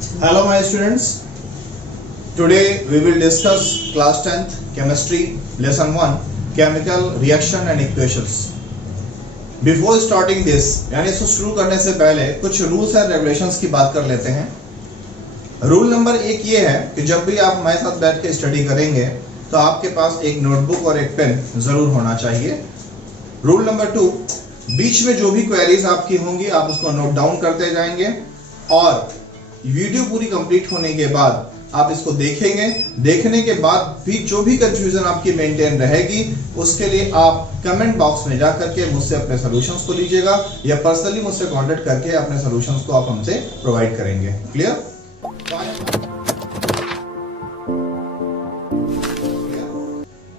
Hello my students. Today we will discuss class 10th chemistry lesson 1 chemical reaction and equations. Before starting this यानी इसको शुरू करने से पहले कुछ रूल्स एंड रेगुलेशंस की बात कर लेते हैं. रूल नंबर 1 ये है कि जब भी आप हमारे साथ बैठ के स्टडी करेंगे तो आपके पास एक नोटबुक और एक पेन जरूर होना चाहिए. रूल नंबर 2, बीच में जो भी क्वेरीज आपकी होंगी आप उसको नोट डाउन करते जाएंगे और वीडियो पूरी कंप्लीट होने के बाद आप इसको देखेंगे. देखने के बाद भी जो भी कंफ्यूजन आपकी मेंटेन रहेगी उसके लिए आप कमेंट बॉक्स में जा करके मुझसे अपने सॉल्यूशंस को लीजिएगा या पर्सनली मुझसे कांटेक्ट करके अपने सॉल्यूशंस को आप हमसे प्रोवाइड करेंगे. क्लियर?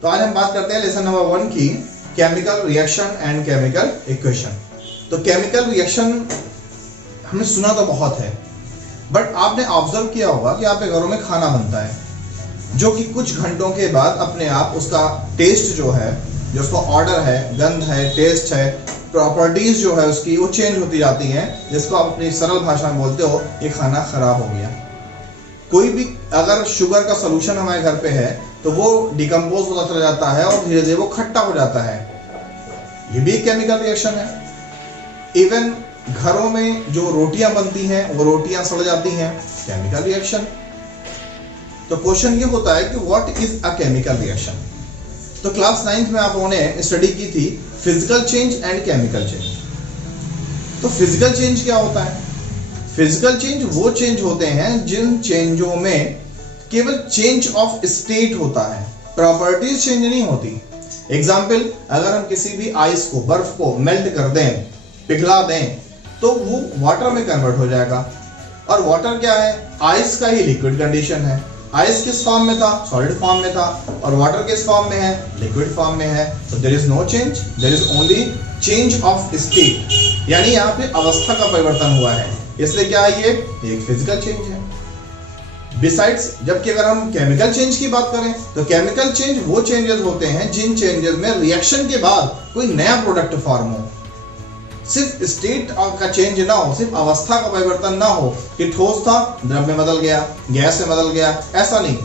तो आज हम बात करते हैं लेसन नंबर 1 की chemical reaction and chemical equation. तो केमिकल रिएक्शन हमने सुना तो बहुत है, बट आपने ऑब्जर्व किया होगा कि आपके घरों में खाना बनता है जो कि कुछ घंटों के बाद अपने आप उसका टेस्ट जो है, जो उसका ऑर्डर है, गंध है, टेस्ट है, प्रॉपर्टीज जो है उसकी वो चेंज होती जाती हैं, जिसको आप अपनी सरल भाषा में बोलते हो ये खाना खराब हो गया. कोई भी अगर शुगर का सोल्यूशन हमारे घर पे है तो वो डिकम्पोज होता चला जाता है और धीरे धीरे वो खट्टा हो जाता है. ये भी एक केमिकल रिएक्शन है. इवन घरों में जो रोटियां बनती हैं वो रोटियां सड़ जाती हैं, केमिकल रिएक्शन. तो क्वेश्चन ये होता है कि what is a chemical reaction. तो क्लास 9th में आप लोगों ने स्टडी की थी physical change and chemical change. तो फिजिकल चेंज क्या होता है? फिजिकल चेंज वो चेंज होते हैं जिन चेंजों में केवल चेंज ऑफ स्टेट होता है, प्रॉपर्टीज चेंज नहीं होती. एग्जाम्पल, अगर हम किसी भी आइस को, बर्फ को मेल्ट कर दें, पिघला दें, तो वो वाटर में कन्वर्ट हो जाएगा. और वाटर क्या है? आइस का ही लिक्विड कंडीशन है. आइस किस फॉर्म में था? सॉलिड फॉर्म में था. और वाटर किस फॉर्म में है? लिक्विड फॉर्म में है. तो there is no change, there is only change of state, यानी यहाँ पे अवस्था का परिवर्तन हुआ है. इसलिए क्या है? ये एक फिजिकल चेंज है. बिसाइड्स, जबकि अगर हम केमिकल चेंज की बात करें तो केमिकल चेंज वो चेंजेस होते हैं जिन चेंजेस में रिएक्शन के बाद कोई नया प्रोडक्ट फॉर्म हो. सिर्फ स्टेट का चेंज ना हो, सिर्फ अवस्था का परिवर्तन ना हो कि ठोस था द्रव में बदल गया, गैस में बदल गया, ऐसा नहीं.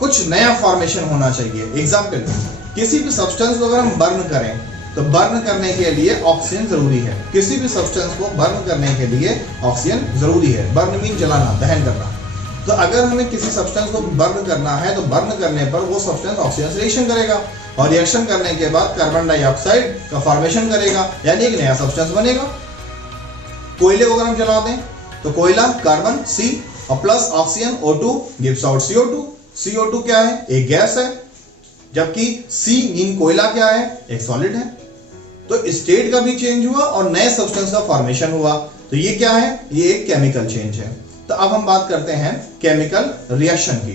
कुछ नया फॉर्मेशन होना चाहिए. एग्जाम्पल, किसी भी सब्सटेंस को अगर हम बर्न करें तो बर्न करने के लिए ऑक्सीजन जरूरी है. किसी भी सब्सटेंस को बर्न करने के लिए ऑक्सीजन जरूरी है. बर्न मीन जलाना, दहन करना. तो अगर हमें किसी सब्सटेंस को बर्न करना है तो बर्न करने पर वो सब्सटेंस ऑक्सीजन से रिएक्शन करेगा और रिएक्शन करने के बाद कार्बन डाइऑक्साइड का फॉर्मेशन करेगा, यानी एक नया सब्सटेंस बनेगा. कोयले को अगर हम जला दें तो कोयला, कार्बन C और plus oxygen O2 gives out CO2. CO2 क्या है? एक गैस है, जबकि C मीन कोयला क्या है? एक सॉलिड है. तो स्टेट का भी चेंज हुआ और नए सब्सटेंस का फॉर्मेशन हुआ. तो ये क्या है? ये एक केमिकल चेंज है. तो अब हम बात करते हैं केमिकल रिएक्शन की.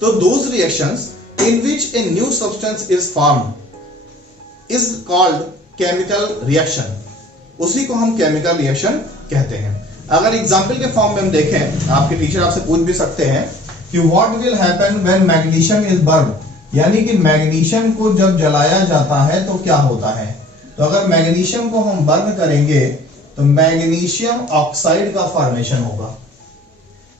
तो those reactions in which a new substance is formed is called chemical reaction. उसी को हम केमिकल रिएक्शन कहते हैं. अगर एग्जांपल के फॉर्म में हम देखें, आपके टीचर आपसे पूछ भी सकते हैं कि what will happen when magnesium is burn, यानी कि मैग्नीशियम को जब जलाया जाता है तो क्या होता है. तो अगर मैग्नीशियम को हम बर्न करेंगे तो मैग्नीशियम ऑक्साइड का फॉर्मेशन होगा.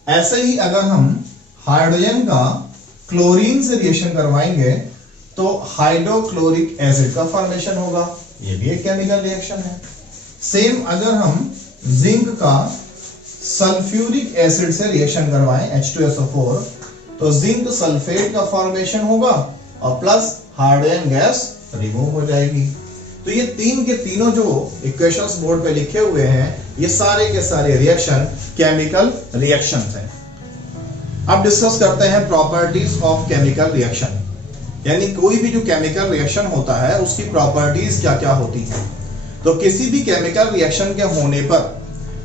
ऐसे ही अगर हम हाइड्रोजन का क्लोरीन से रिएक्शन करवाएंगे तो हाइड्रोक्लोरिक एसिड का फॉर्मेशन होगा. ये भी एक केमिकल रिएक्शन है. सेम अगर हम जिंक का सल्फ्यूरिक एसिड से रिएक्शन करवाएं H2SO4 तो जिंक सल्फेट का फॉर्मेशन होगा और प्लस हाइड्रोजन गैस रिमूव हो जाएगी. तो ये तीन के तीनों जो इक्वेशंस बोर्ड पे लिखे हुए हैं ये सारे के सारे रिएक्शन केमिकल रिएक्शंस हैं. अब डिस्कस करते हैं प्रॉपर्टीज ऑफ केमिकल रिएक्शन, यानी कोई भी जो केमिकल रिएक्शन होता है उसकी प्रॉपर्टीज क्या क्या होती हैं. तो किसी भी केमिकल रिएक्शन के होने पर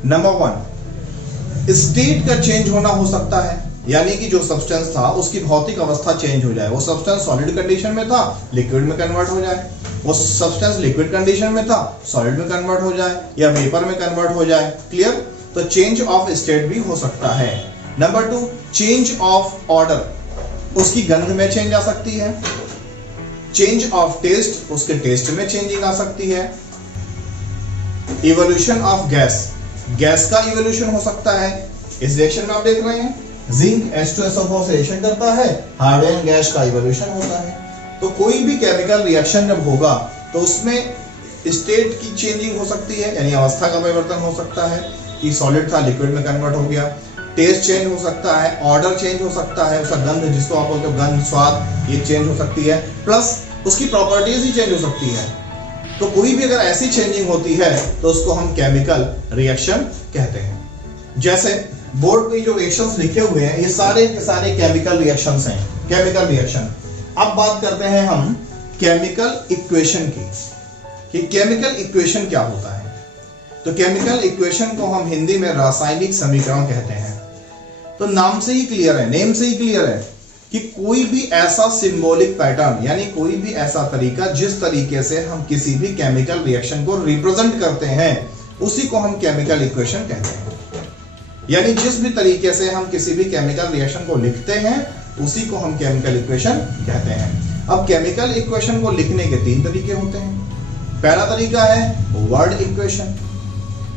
नंबर 1 स्टेट का चेंज होना हो सकता है, यानी कि जो सब्सटेंस था उसकी भौतिक अवस्था चेंज हो जाए. वो सब्सटेंस सॉलिड कंडीशन में था, लिक्विड में कन्वर्ट हो जाए. वो सब्सटेंस लिक्विड कंडीशन में था, सॉलिड में कन्वर्ट हो जाए या वेपर में कन्वर्ट हो जाए. क्लियर? तो चेंज ऑफ स्टेट भी हो सकता है. नंबर 2, चेंज ऑफ ऑर्डर, उसकी गंध में चेंज आ सकती है. चेंज ऑफ टेस्ट, उसके टेस्ट में चेंजिंग आ सकती है. इवोल्यूशन ऑफ गैस, गैस का इवोल्यूशन हो सकता है. इस रिएक्शन में आप देख रहे हैं जिंक H2SO4 से रिएक्शन करता है, हाइड्रोजन गैस का इवोल्यूशन होता है। तो कोई भी केमिकल रिएक्शन जब होगा तो उसमें स्टेट की चेंजिंग हो सकती है, यानी अवस्था का परिवर्तन हो सकता है कि सॉलिड था लिक्विड में कन्वर्ट हो गया, टेस्ट चेंज हो सकता है, ऑर्डर चेंज हो सकता है, उसका गंध जिसको आप बोलते हो गंध स्वाद ये चेंज हो सकती है, प्लस उसकी प्रॉपर्टीज ही चेंज हो सकती है। तो कोई भी अगर ऐसी चेंजिंग होती है तो उसको हम केमिकल रिएक्शन कहते हैं। जैसे बोर्ड पे जो रिएक्शंस लिखे हुए हैं ये सारे के सारे केमिकल रिएक्शंस हैं, केमिकल रिएक्शन। अब बात करते हैं हम केमिकल इक्वेशन की कि केमिकल इक्वेशन क्या होता है। तो केमिकल इक्वेशन को हम हिंदी में रासायनिक समीकरण कहते हैं। तो नाम से ही क्लियर है, नेम से ही क्लियर है कि कोई भी ऐसा सिंबॉलिक पैटर्न, यानी कोई भी ऐसा तरीका जिस तरीके से हम किसी भी केमिकल रिएक्शन को रिप्रेजेंट करते हैं उसी को हम केमिकल इक्वेशन कहते हैं। यानी जिस भी तरीके से हम किसी भी केमिकल रिएक्शन को लिखते हैं उसी को हम केमिकल इक्वेशन कहते हैं। अब केमिकल इक्वेशन को लिखने के 3 तरीके होते हैं। पहला तरीका है वर्ड इक्वेशन,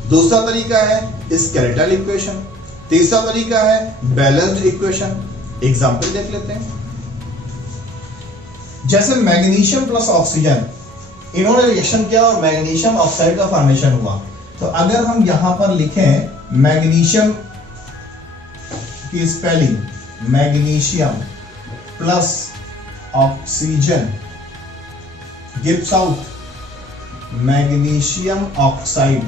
दूसरा तरीका है स्केलेटल इक्वेशन, तीसरा तरीका है बैलेंस्ड इक्वेशन। एग्जांपल देख लेते हैं। जैसे मैग्नीशियम प्लस ऑक्सीजन, इन्होंने रिएक्शन किया और मैग्नीशियम ऑक्साइड का फॉर्मेशन हुआ। तो अगर हम यहां पर लिखें मैग्नीशियम की spelling magnesium plus oxygen gives out magnesium oxide,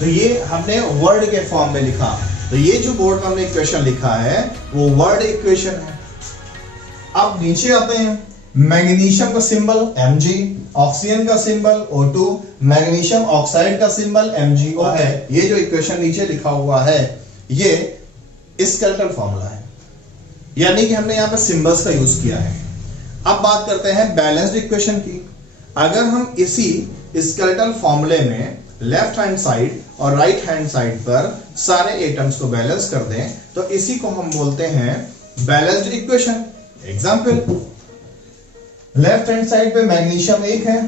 तो ये हमने वर्ड के फॉर्म में लिखा। तो ये जो बोर्ड में हमने इक्वेशन लिखा है वो वर्ड इक्वेशन है। अब नीचे आते हैं, मैग्नीशियम का सिंबल Mg, ऑक्सीजन का सिंबल O2, मैग्नीशियम ऑक्साइड का सिंबल MgO है। ये जो इक्वेशन नीचे लिखा हुआ है ये स्केलेटल फॉर्मूला है, यानी कि हमने यहाँ पे सिंबल्स का यूज किया है। अब बात करते हैं बैलेंस्ड इक्वेशन की। अगर हम इसी स्केलेटल फॉर्मूले में लेफ्ट हैंड साइड और राइट हैंड साइड पर सारे एटम्स को बैलेंस कर दें तो इसी को हम बोलते हैं balanced equation. Example, left hand side पे मैग्नीशियम 1 है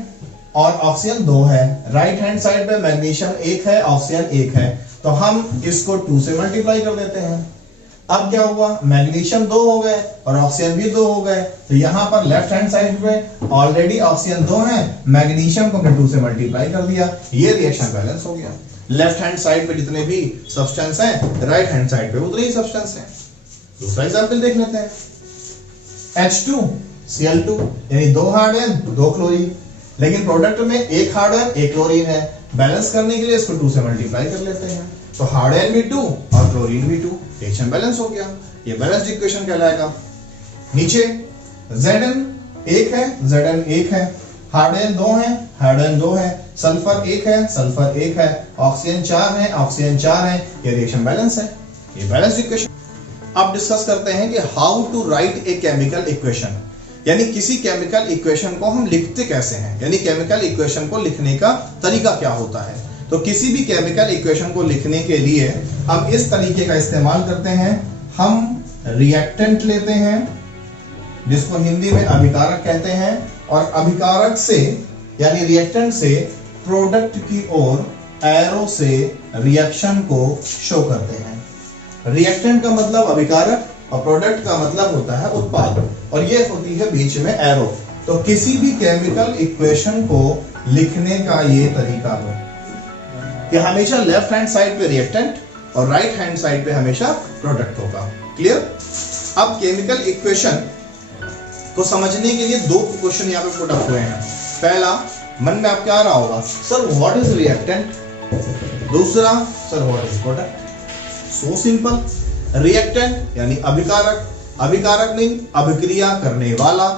और ऑक्सीजन 2 है, राइट हैंड साइड पे मैग्नीशियम 1 है, ऑक्सीजन 1 है, तो हम इसको 2 से मल्टीप्लाई कर देते हैं। अब क्या हुआ, मैग्नीशियम 2 हो गए और ऑक्सीजन भी 2 हो गए। तो यहां पर लेफ्ट हैंड साइड पे ऑलरेडी ऑक्सीजन 2 है, मैग्नीशियम को 2 से मल्टीप्लाई कर दिया, ये रिएक्शन बैलेंस हो गया। लेफ्ट हैंड साइड पे जितने भी सब्सटेंस हैं राइट हैंड साइड पे उतने ही सब्सटेंस हैं। दूसरा एग्जांपल देख लेते हैं, H2Cl2 यानी 2 हाइड्रोजन 2 क्लोरीन, लेकिन प्रोडक्ट में 1 हाइड्रोजन 1 क्लोरीन है। बैलेंस करने के लिए इसको 2 से मल्टीप्लाई कर लेते हैं, तो हाइड्रोजन भी 2 और क्लोरीन भी 2, रिएक्शन बैलेंस हो गया। ये बैलेंस्ड इक्वेशन कहलाएगा। नीचे Zn 1 है, Zn 1 है, हाइड्रोजन 2 है, हाइड्रोजन 2 है, सल्फर 1 है, सल्फर 1 है, ऑक्सीजन 4 है, ऑक्सीजन 4 है, ये रिएक्शन बैलेंस है। ये बैलेंस्ड इक्वेशन। अब डिस्कस करते हैं कि how to write a chemical equation, यानी किसी केमिकल इक्वेशन को हम लिखते कैसे हैं, यानी केमिकल इक्वेशन को लिखने का तरीका क्या होता है। तो किसी भी केमिकल इक्वेशन को लिखने के लिए हम इस तरीके का इस्तेमाल करते हैं। हम रिएक्टेंट लेते हैं जिसको हिंदी में अभिकारक कहते हैं, और अभिकारक से यानी रिएक्टेंट से प्रोडक्ट की ओर एरो से रिएक्शन को शो करते हैं। रिएक्टेंट का मतलब अभिकारक और प्रोडक्ट का मतलब होता है उत्पाद, और ये होती है बीच में एरो। तो किसी भी केमिकल इक्वेशन को लिखने का ये तरीका हो कि हमेशा लेफ्ट हैंड साइड पे रिएक्टेंट और राइट हैंड साइड पे हमेशा प्रोडक्ट होगा। क्लियर? अब केमिकल इक्वेशन को समझने के लिए 2 क्वेश्चन यहाँ पे पुट अप हुए हैं। पहला, मन में आपके आ रहा होगा, सर व्हाट इज रिएक्टेंट, दूसरा sir what is product. So simple, reactant यानी अभिकारक, अभिकारक नहीं अभिक्रिया करने वाला,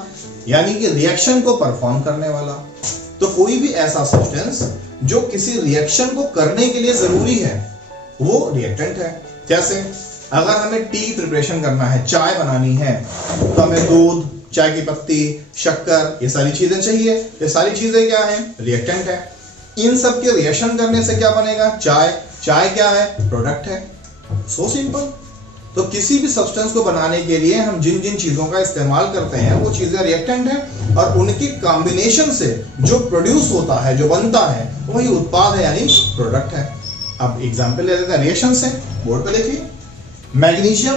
यानी कि रिएक्शन को परफॉर्म करने वाला। तो कोई भी ऐसा सब्सटेंस जो किसी रिएक्शन को करने के लिए जरूरी है वो रिएक्टेंट है। जैसे अगर हमें टी प्रिपरेशन करना है, चाय बनानी है, तो हमें दूध, चाय की पत्ती, शक्कर, ये सारी चीजें चाहिए। ये सारी चीजें क्या हैं? रिएक्टेंट है। इन सब के रिएक्शन करने से क्या बनेगा? चाय। चाय क्या है? प्रोडक्ट है। So simple. तो किसी भी सब्सटेंस को बनाने के लिए हम जिन जिन चीजों का इस्तेमाल करते हैं वो चीजें रिएक्टेंट है, और उनकी कॉम्बिनेशन से जो प्रोड्यूस होता है, जो बनता है, वही उत्पाद है यानी प्रोडक्ट है। अब एग्जांपल ले लेते हैं रिएक्शन से, बोर्ड पे देखिए। Magnesium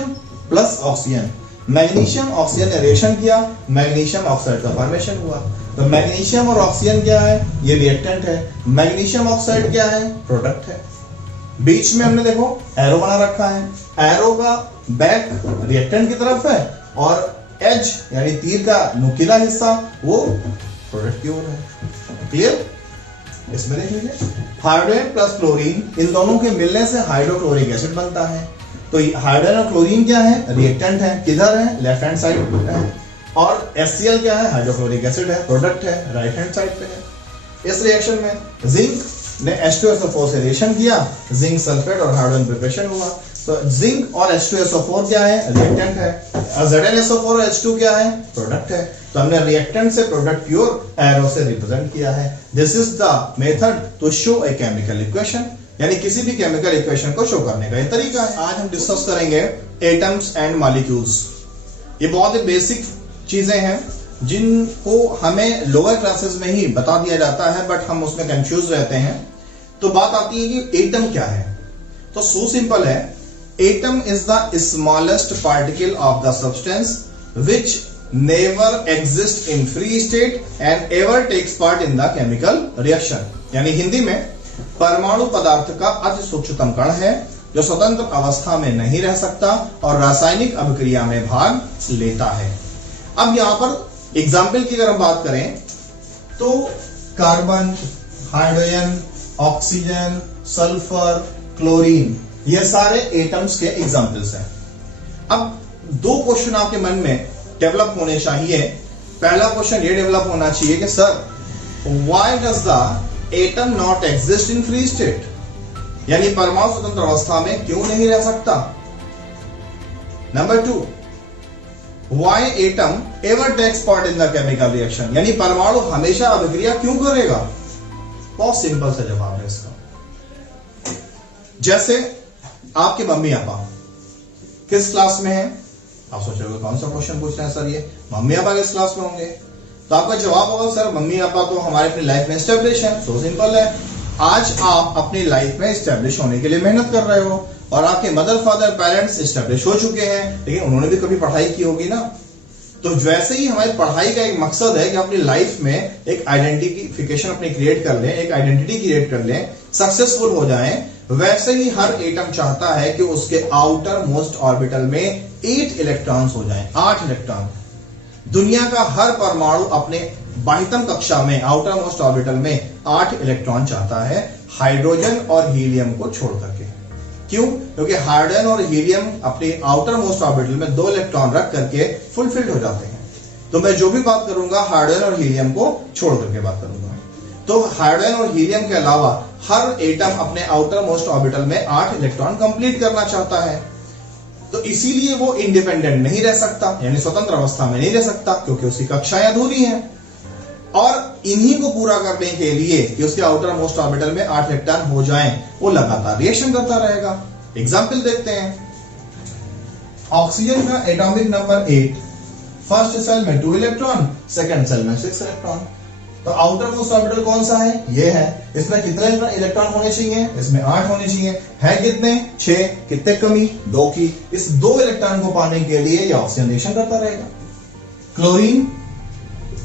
plus oxygen, magnesium oxygen ने रिएक्शन किया, मैग्नीशियम ऑक्साइड का फॉर्मेशन हुआ। तो मैग्नीशियम और ऑक्सीजन क्या है? ये रिएक्टेंट है। मैग्नीशियम ऑक्साइड क्या है? प्रोडक्ट है। बीच में हमने देखो एरो बना रखा है, एरो का बैक रिएक्टेंट की तरफ है और एज यानी तीर का नुकीला हिस्सा वो प्रोडक्ट की ओर है। क्लियर? इसमें देख लीजिए, हाइड्रोजन प्लस क्लोरीन, इन दोनों के मिलने से हाइड्रोक्लोरिक एसिड बनता है। तो हाइड्रोजन और क्लोरीन क्या है? रिएक्टेंट है। किधर है? लेफ्ट हैंड साइड है। और HCl क्या है? हाइड्रोक्लोरिक एसिड है, प्रोडक्ट है, राइट हैंड साइड पे है। इस रिएक्शन में जिंक ने H2SO4 से रिएक्शन किया, जिंक सल्फेट और हाइड्रोजन प्रिपरेशन हुआ। तो जिंक और H2SO4 क्या है? रिएक्टेंट है। ZnSO4 और H2 क्या है? प्रोडक्ट है। तो हमने रिएक्टेंट से प्रोडक्ट की ओर एरो से रिप्रेजेंट किया है। This is the method to show a chemical equation, यानी किसी भी केमिकल इक्वेशन को शो करने का ये तरीका है। आज हम डिस्कस करेंगे एटम्स एंड मॉलिक्यूल्स। ये बहुत ही बेसिक चीजें हैं जिनको हमें लोअर क्लासेस में ही बता दिया जाता है, बट हम उसमें कंफ्यूज रहते हैं। तो बात आती है कि एटम क्या है। तो सो सिंपल है, atom is the smallest particle of the substance which never exist in free state and ever takes part in the chemical reaction. यानी हिंदी में परमाणु पदार्थ का अति सूक्ष्मतम कण है जो स्वतंत्र अवस्था में नहीं रह सकता और रासायनिक अभिक्रिया में भाग लेता है। अब यहां पर एग्जाम्पल की अगर हम बात करें तो carbon, hydrogen, oxygen, sulphur, chlorine, ये सारे एटम्स के एग्जाम्पल्स हैं। अब दो क्वेश्चन आपके मन में डेवलप होने चाहिए। पहला क्वेश्चन ये डेवलप होना चाहिए कि sir why does the atom not exist in free state, यानी परमाणु स्वतंत्र अवस्था में क्यों नहीं रह सकता। Number 2, why atom ever takes part in the chemical reaction, यानी परमाणु हमेशा अभिक्रिया क्यों करेगा। बहुत सिंपल सा जवाब है इसका। जैसे आपके मम्मी पापा किस क्लास में है, आप सोचोगे कौन सा क्वेश्चन पूछ रहे हैं सर ये, मम्मी पापा किस क्लास में होंगे। तो आपका जवाब होगा सर मम्मी पापा तो हमारे अपनी लाइफ में एस्टेब्लिश है। सो सिंपल है, आज आप अपनी लाइफ में एस्टेब्लिश होने के लिए मेहनत कर रहे हो और आपके मदर फादर पेरेंट्स एस्टेब्लिश हो चुके हैं, लेकिन उन्होंने भी कभी पढ़ाई की होगी ना। तो वैसे ही हमारी पढ़ाई का एक मकसद है कि अपनी लाइफ में एक आइडेंटिफिकेशन अपनी क्रिएट कर लें, एक आइडेंटिटी क्रिएट कर लें, सक्सेसफुल हो जाएं। वैसे ही हर एटम चाहता है कि उसके आउटर मोस्ट ऑर्बिटल में 8 इलेक्ट्रॉन्स हो जाएं, 8 इलेक्ट्रॉन। दुनिया का हर परमाणु अपने बाह्यतम कक्षा में आउटर मोस्ट ऑर्बिटल में 8 इलेक्ट्रॉन चाहता है, हाइड्रोजन और हीलियम को छोड़ करके। क्यों? क्योंकि हाइड्रोजन और हीलियम अपने आउटर मोस्ट ऑर्बिटल में 2 इलेक्ट्रॉन रख करके फुलफिल्ड हो जाते हैं। तो मैं जो भी बात करूंगा हाइड्रोजन और हीलियम को छोड़ करके बात करूंगा। तो हाइड्रोजन और हीलियम के अलावा हर एटम अपने आउटर मोस्ट ऑर्बिटल में 8 इलेक्ट्रॉन कंप्लीट करना चाहता है। तो इसीलिए वो इंडिपेंडेंट नहीं रह सकता, यानी स्वतंत्र अवस्था में नहीं रह सकता, क्योंकि उसकी कक्षाएं अधूरी हैं। और इन्हीं को पूरा करने के लिए कि उसके आउटर मोस्ट ऑर्बिटल में 8 इलेक्ट्रॉन हो जाएं, वो लगातार रिएक्शन करता रहेगा। एग्जाम्पल देखते हैं। ऑक्सीजन का एटॉमिक नंबर 8, फर्स्ट सेल में 2 इलेक्ट्रॉन, सेकंड सेल में 6 इलेक्ट्रॉन। तो आउटर मोस्ट ऑर्बिटल कौन सा है? ये है। इसमें कितने इलेक्ट्रॉन होने चाहिए? इसमें 8 होने चाहिए। है कितने? 6। कितने कमी? 2 की। इस 2 इलेक्ट्रॉन को पाने के लिए ये ऑक्सीजन रिएक्शन करता रहेगा। Chlorine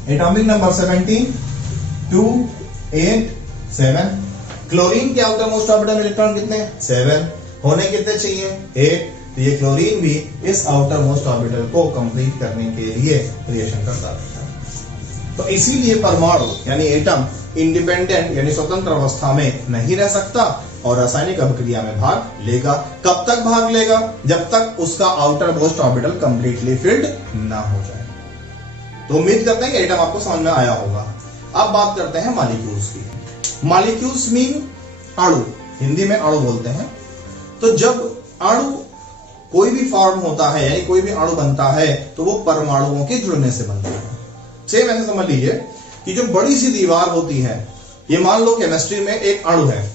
atomic number 17, 2, 8, 7। क्लोरीन के आउटर मोस्ट ऑर्बिटल में इलेक्ट्रॉन कितने? 7। होने कितने चाहिए? 8। तो ये क्लोरीन भी इस आउटर मोस्ट ऑर्बिटल को कंप्लीट करने के लिए रिएक्शन करता रहता है। तो इसीलिए परमाणु यानी एटम इंडिपेंडेंट यानी स्वतंत्र अवस्था में नहीं रह सकता और रासायनिक अभिक्रिया में भाग लेगा। कब तक भाग लेगा? जब तक उसका outer most orbital completely filled ना हो जाए। तो उम्मीद करते हैं कि एटम आपको समझ में आया होगा। अब बात करते हैं मॉलिक्यूल्स की। मॉलिक्यूल्स मीन अणु, हिंदी में अणु बोलते हैं। तो जब अणु कोई भी फॉर्म होता है यानी कोई भी अणु बनता है तो वो परमाणुओं के जुड़ने से बनता है। सेम ऐसे समझ लीजिए कि जो बड़ी सी दीवार होती है, ये मान लो केमिस्ट्री में एक अणु है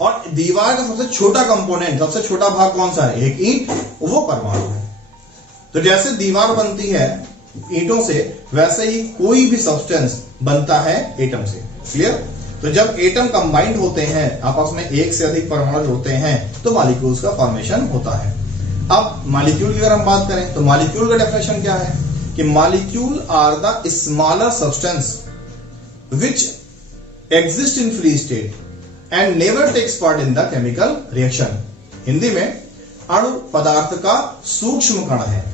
और दीवार का सबसे छोटा कंपोनेंट, सबसे छोटा भाग कौन सा है? एक ईंट, वो परमाणु है। तो जैसे दीवार बनती है ईंटों से, वैसे ही कोई भी सब्सटेंस बनता है एटम से। क्लियर? तो जब एटम कंबाइंड होते हैं, आपस में एक से अधिक परमाणु जुड़ते हैं, तो मॉलिक्यूल्स का फॉर्मेशन होता है। अब मॉलिक्यूल की अगर हम बात करें तो मॉलिक्यूल का डेफिनेशन क्या है कि molecule are the smaller substance which exist in free state and never takes part in the chemical reaction. Hindi में अणु पदार्थ का सूक्ष्म कण है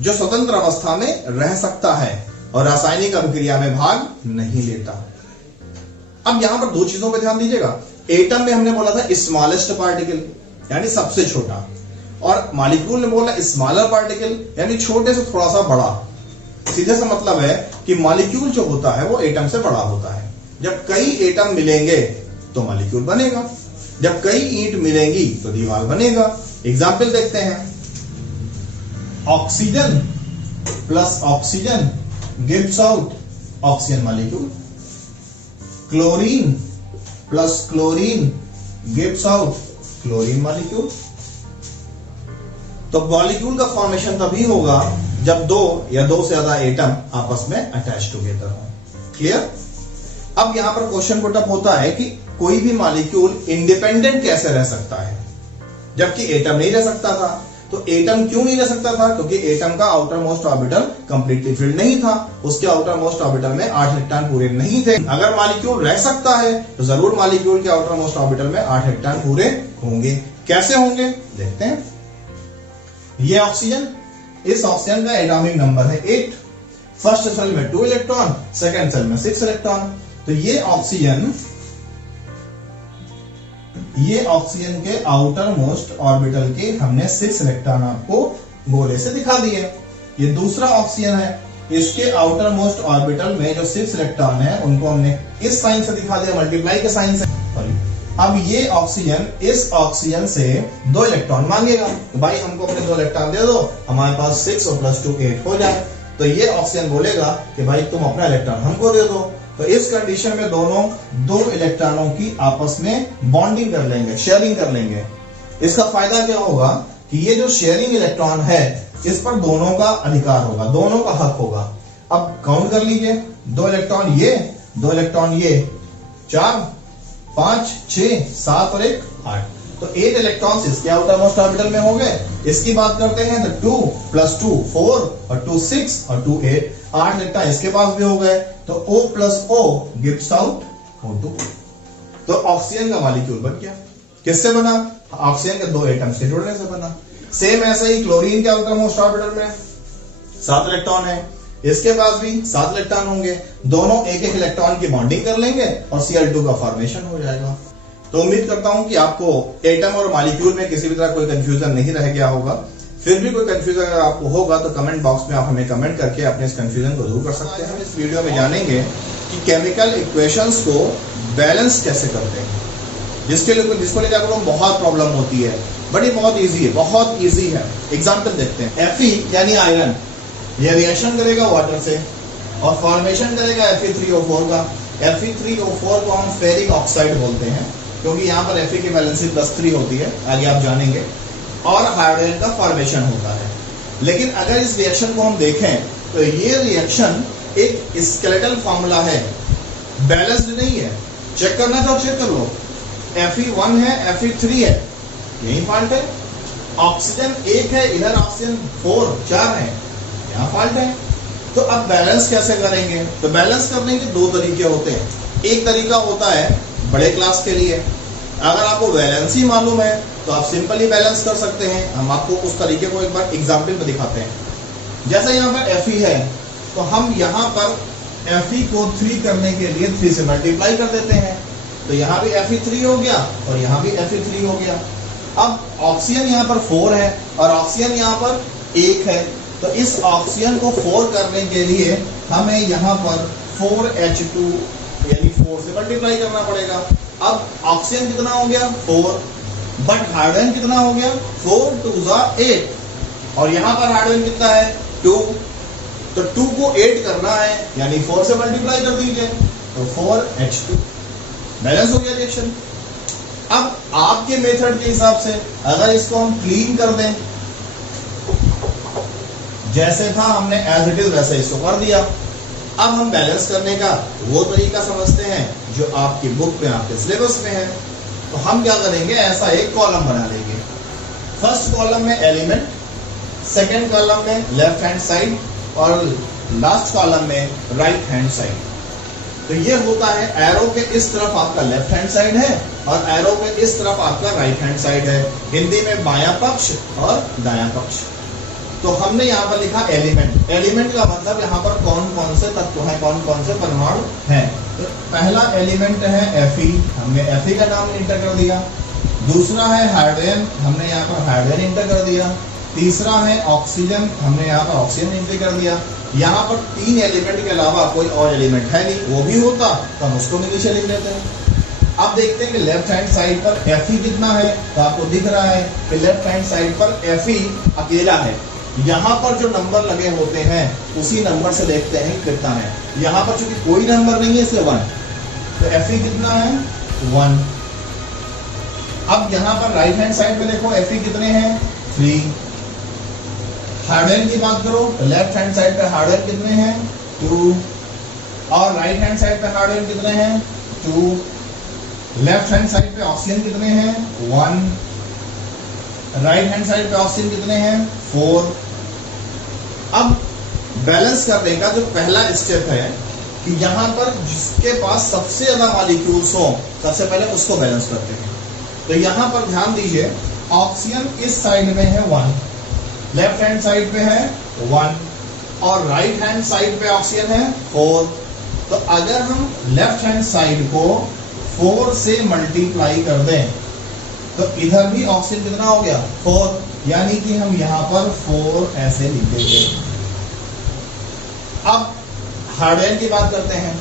जो स्वतंत्र अवस्था में रह सकता है और रासायनिक अभिक्रिया में भाग नहीं लेता। अब यहां पर दो चीजों पर ध्यान दीजिएगा। एटम में हमने बोला था स्मॉलेस्ट पार्टिकल यानी सबसे छोटा, और मॉलिक्यूल ने बोला स्मॉलर पार्टिकल यानी छोटे से थोड़ा सा बड़ा। सीधे सा मतलब है कि मॉलिक्यूल जो होता है वो एटम से बड़ा होता है। जब कई एटम मिलेंगे तो मॉलिक्यूल बनेगा, जब कई ईंट मिलेंगी तो दीवार बनेगा। एग्जाम्पल देखते हैं। Oxygen plus oxygen gives out oxygen molecule. Chlorine plus chlorine gives out chlorine molecule. तो मॉलिक्यूल का फॉर्मेशन तभी होगा जब दो या दो से ज्यादा एटम आपस में अटैच टुगेदर हो। क्लियर? अब यहां पर क्वेश्चन पुटअप होता है कि कोई भी मॉलिक्यूल इंडिपेंडेंट कैसे रह सकता है जबकि एटम नहीं रह सकता था। तो एटम क्यों नहीं रह सकता था? क्योंकि एटम का outer most orbital completely filled नहीं था, उसके आउटर मोस्ट ऑर्बिटल में 8 इलेक्ट्रॉन पूरे नहीं थे। अगर मॉलिक्यूल रह सकता है तो जरूर मॉलिक्यूल के आउटर मोस्ट ऑर्बिटल में 8 इलेक्ट्रॉन पूरे होंगे। कैसे होंगे देखते हैं। ये ऑक्सीजन, इस ऑक्सीजन का एटॉमिक नंबर है 8। फर्स्ट सेल में 2 इलेक्ट्रॉन, सेकंड सेल में 6 इलेक्ट्रॉन। तो ये ऑक्सीजन के आउटर मोस्ट ऑर्बिटल के हमने 6 इलेक्ट्रॉन आपको गोले से दिखा दिए। ये दूसरा ऑक्सीजन है, इसके आउटर मोस्ट ऑर्बिटल में जो 6 इलेक्ट्रॉन है उनको हमने इस साइन से दिखा दिया, मल्टीप्लाई के साइन से। अब ये ऑक्सीजन इस ऑक्सीजन से 2 इलेक्ट्रॉन मांगेगा, तो भाई हमको अपने 2 इलेक्ट्रॉन दे दो, हमारे पास 6 और +2 8 हो जाए। तो ये ऑक्सीजन बोलेगा कि भाई तुम अपना इलेक्ट्रॉन हमको दे दो। तो इस कंडीशन में दोनों 2 इलेक्ट्रॉनों की आपस में बॉन्डिंग कर लेंगे, शेयरिंग कर लेंगे। इसका फायदा क्या होगा कि ये जो शेयरिंग इलेक्ट्रॉन है इस पर दोनों का अधिकार होगा, दोनों का हक होगा। अब काउंट कर लीजिए, 2 इलेक्ट्रॉन ये, 2 इलेक्ट्रॉन ये, 4 5 6 7 और 1 8। तो 8 इलेक्ट्रॉन्स इसके आउटर मोस्ट ऑर्बिटल में हो गए। इसकी बात करते हैं तो 2 + 2 4 और 2 6 और 2 8, 8 इलेक्ट्रॉन इसके पास भी हो गए। तो O + O gives out O2। तो ऑक्सीजन का मॉलिक्यूल बन गया। किससे बना? ऑक्सीजन के 2 एटम्स के जुड़ने से बना। सेम ऐसे ही क्लोरीन के आउटर मोस्ट ऑर्बिटल में 7 इलेक्ट्रॉन है, इसके पास भी 7 इलेक्ट्रॉन होंगे। दोनों एक एक इलेक्ट्रॉन की बॉन्डिंग कर लेंगे और Cl2 का फॉर्मेशन हो जाएगा। तो उम्मीद करता हूं कि आपको एटम और मॉलिक्यूल में किसी भी तरह कोई कंफ्यूजन नहीं रह गया होगा। फिर भी कोई कंफ्यूजन अगर आपको होगा तो कमेंट बॉक्स में आप हमें कमेंट करके अपने इस कंफ्यूजन को दूर कर सकते हैं। हम इस वीडियो में जानेंगे कि केमिकल इक्वेशंस को बैलेंस कैसे करते हैं, जिसको लेकर बहुत प्रॉब्लम होती है। बट ये बहुत इजी है, बहुत इजी है। एग्जाम्पल देखते हैं। Fe यानी आयरन, ये रिएक्शन करेगा वाटर से और फॉर्मेशन करेगा Fe3O4 का। Fe3O4 को हम फेरिक ऑक्साइड बोलते हैं क्योंकि यहाँ पर Fe की वैलेंसी +3 होती है, आगे आप जानेंगे, और हाइड्रोजन का फॉर्मेशन होता है। लेकिन अगर इस रिएक्शन को हम देखें तो ये रिएक्शन एक स्केलेटल फॉर्मूला है, बैलेंस्ड नहीं है। चेक करना चाहो चेक कर लो। Fe1 है, Fe3 है, यही फॉल्ट है। ऑक्सीजन 1 है, इधर ऑक्सीजन 4 है, यहाँ फॉल्ट है। तो अब बैलेंस कैसे करेंगे? तो बैलेंस करने के 2 तरीके होते हैं। एक तरीका होता है बड़े क्लास के लिए, अगर आपको वैलेंसी मालूम है तो आप सिंपली बैलेंस कर सकते हैं। हम आपको उस तरीके को एक बार एग्जाम्पल में दिखाते हैं। जैसे यहाँ पर Fe है तो हम यहाँ पर Fe को 3 करने के लिए 3 से मल्टीप्लाई कर देते हैं। तो यहाँ भी Fe3 हो गया और यहाँ भी Fe3 हो गया। अब ऑक्सीजन यहाँ पर 4 है और ऑक्सीजन यहाँ पर 1 है। तो इस ऑक्सीजन को 4 करने के लिए हमें यहाँ पर 4H2 यानी 4 से मल्टीप्लाई करना पड़ेगा। अब ऑक्सीजन कितना हो गया? 4, बट हाइड्रोजन कितना हो गया? 4 2 8, और यहाँ पर हाइड्रोजन कितना है? 2। तो 2 को 8 करना है यानी 4 से मल्टीप्लाई कर दीजिए, तो 4H2। बैलेंस हो गया रिएक्शन। अब आपके मेथड के हिसाब से अगर इसको हम क्लीन कर दें, जैसे था हमने एज इट इज वैसे इसको कर दिया। अब हम बैलेंस करने का वो तरीका समझते हैं जो आपकी बुक में, आपके सिलेबस में है। तो हम क्या करेंगे, ऐसा एक कॉलम बना लेंगे। फर्स्ट कॉलम में एलिमेंट, सेकेंड कॉलम में लेफ्ट हैंड साइड और लास्ट कॉलम में राइट हैंड साइड। तो ये होता है एरो के इस तरफ आपका लेफ्ट हैंड साइड है और एरो के इस तरफ आपका राइट हैंड साइड है। हिंदी में बायां पक्ष और दायां पक्ष। तो हमने यहाँ पर लिखा एलिमेंट। एलिमेंट का मतलब यहाँ पर कौन कौन से तत्व हैं, कौन कौन से परमाणु हैं। तो पहला एलिमेंट है Fe, हमने Fe का नाम इंटर कर दिया। दूसरा है हाइड्रोजन, हमने यहाँ पर हाइड्रोजन इंटर कर दिया। तीसरा है ऑक्सीजन, हमने यहाँ पर ऑक्सीजन इंटर कर दिया। यहाँ पर 3 एलिमेंट के अलावा कोई और एलिमेंट है नहीं, वो भी होता तो हम उसको नीचे लिख लेते हैं। अब देखते हैं कि लेफ्ट हैंड साइड पर Fe कितना है। तो आपको दिख रहा है कि लेफ्ट हैंड साइड पर Fe अकेला है। यहाँ पर जो नंबर लगे होते हैं उसी नंबर से देखते हैं कितना है। यहाँ पर चूंकि कोई नंबर नहीं है इसलिए 1, तो Fe कितना है 1। अब यहाँ पर राइट हैंड साइड में देखो Fe कितने हैं 3। हाइड्रोजन की बात करो तो लेफ्ट हैंड साइड पे हाइड्रोजन कितने हैं 2 और राइट हैंड साइड पे हाइड्रोजन कितने हैं 2। लेफ्ट हैंड साइड पे ऑक्सीजन कितने हैं 1। राइट हैंड साइड पे ऑक्सीजन कितने हैं 4। अब बैलेंस करने का जो पहला स्टेप है कि यहाँ पर जिसके पास सबसे ज्यादा मॉलिक्यूल्स हो सबसे पहले उसको बैलेंस करते हैं। तो यहाँ पर ध्यान दीजिए, ऑक्सीजन इस साइड में है 1, लेफ्ट हैंड साइड पे है 1 और राइट हैंड साइड पे ऑक्सीजन है 4। तो अगर हम लेफ्ट हैंड साइड को 4 से मल्टीप्लाई कर दें तो इधर भी ऑक्सीजन कितना हो गया 4, यानी कि हम यहाँ पर 4 ऐसे लिख देंगे। अब हाइड्रोजन की बात करते हैं।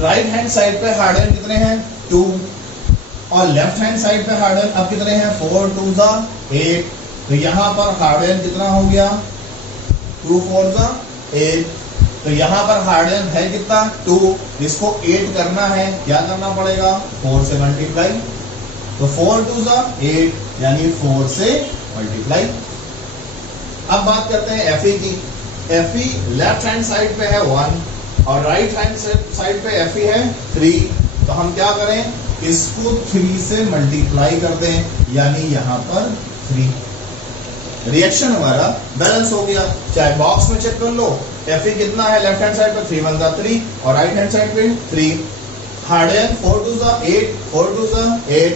राइट हैंड साइड पे हाइड्रोजन कितने हैं 2 और लेफ्ट हैंड साइड पे हाइड्रोजन अब कितने हैं 4 2 8। तो यहाँ पर हाइड्रोजन कितना हो गया 2 4 8। तो यहाँ पर हाइड्रोजन है कितना 2, इसको 8 करना है, क्या करना पड़ेगा 4 से मल्टीप्लाई। तो 4 2 8 यानी 4 से मल्टीप्लाई। अब बात करते हैं Fe की। Fe लेफ्ट हैंड साइड पे है 1 और राइट हैंड साइड पे Fe है 3। तो हम क्या करें, इसको 3 से मल्टीप्लाई कर दें, यानी यहाँ पर 3। रिएक्शन हमारा बैलेंस हो गया। चाहे बॉक्स में चेक कर लो, Fe कितना है लेफ्ट हैंड साइड पे 3 1 3 और राइट हैंड साइड पे 3। हाइड्रोजन 4 2 8 4 2 8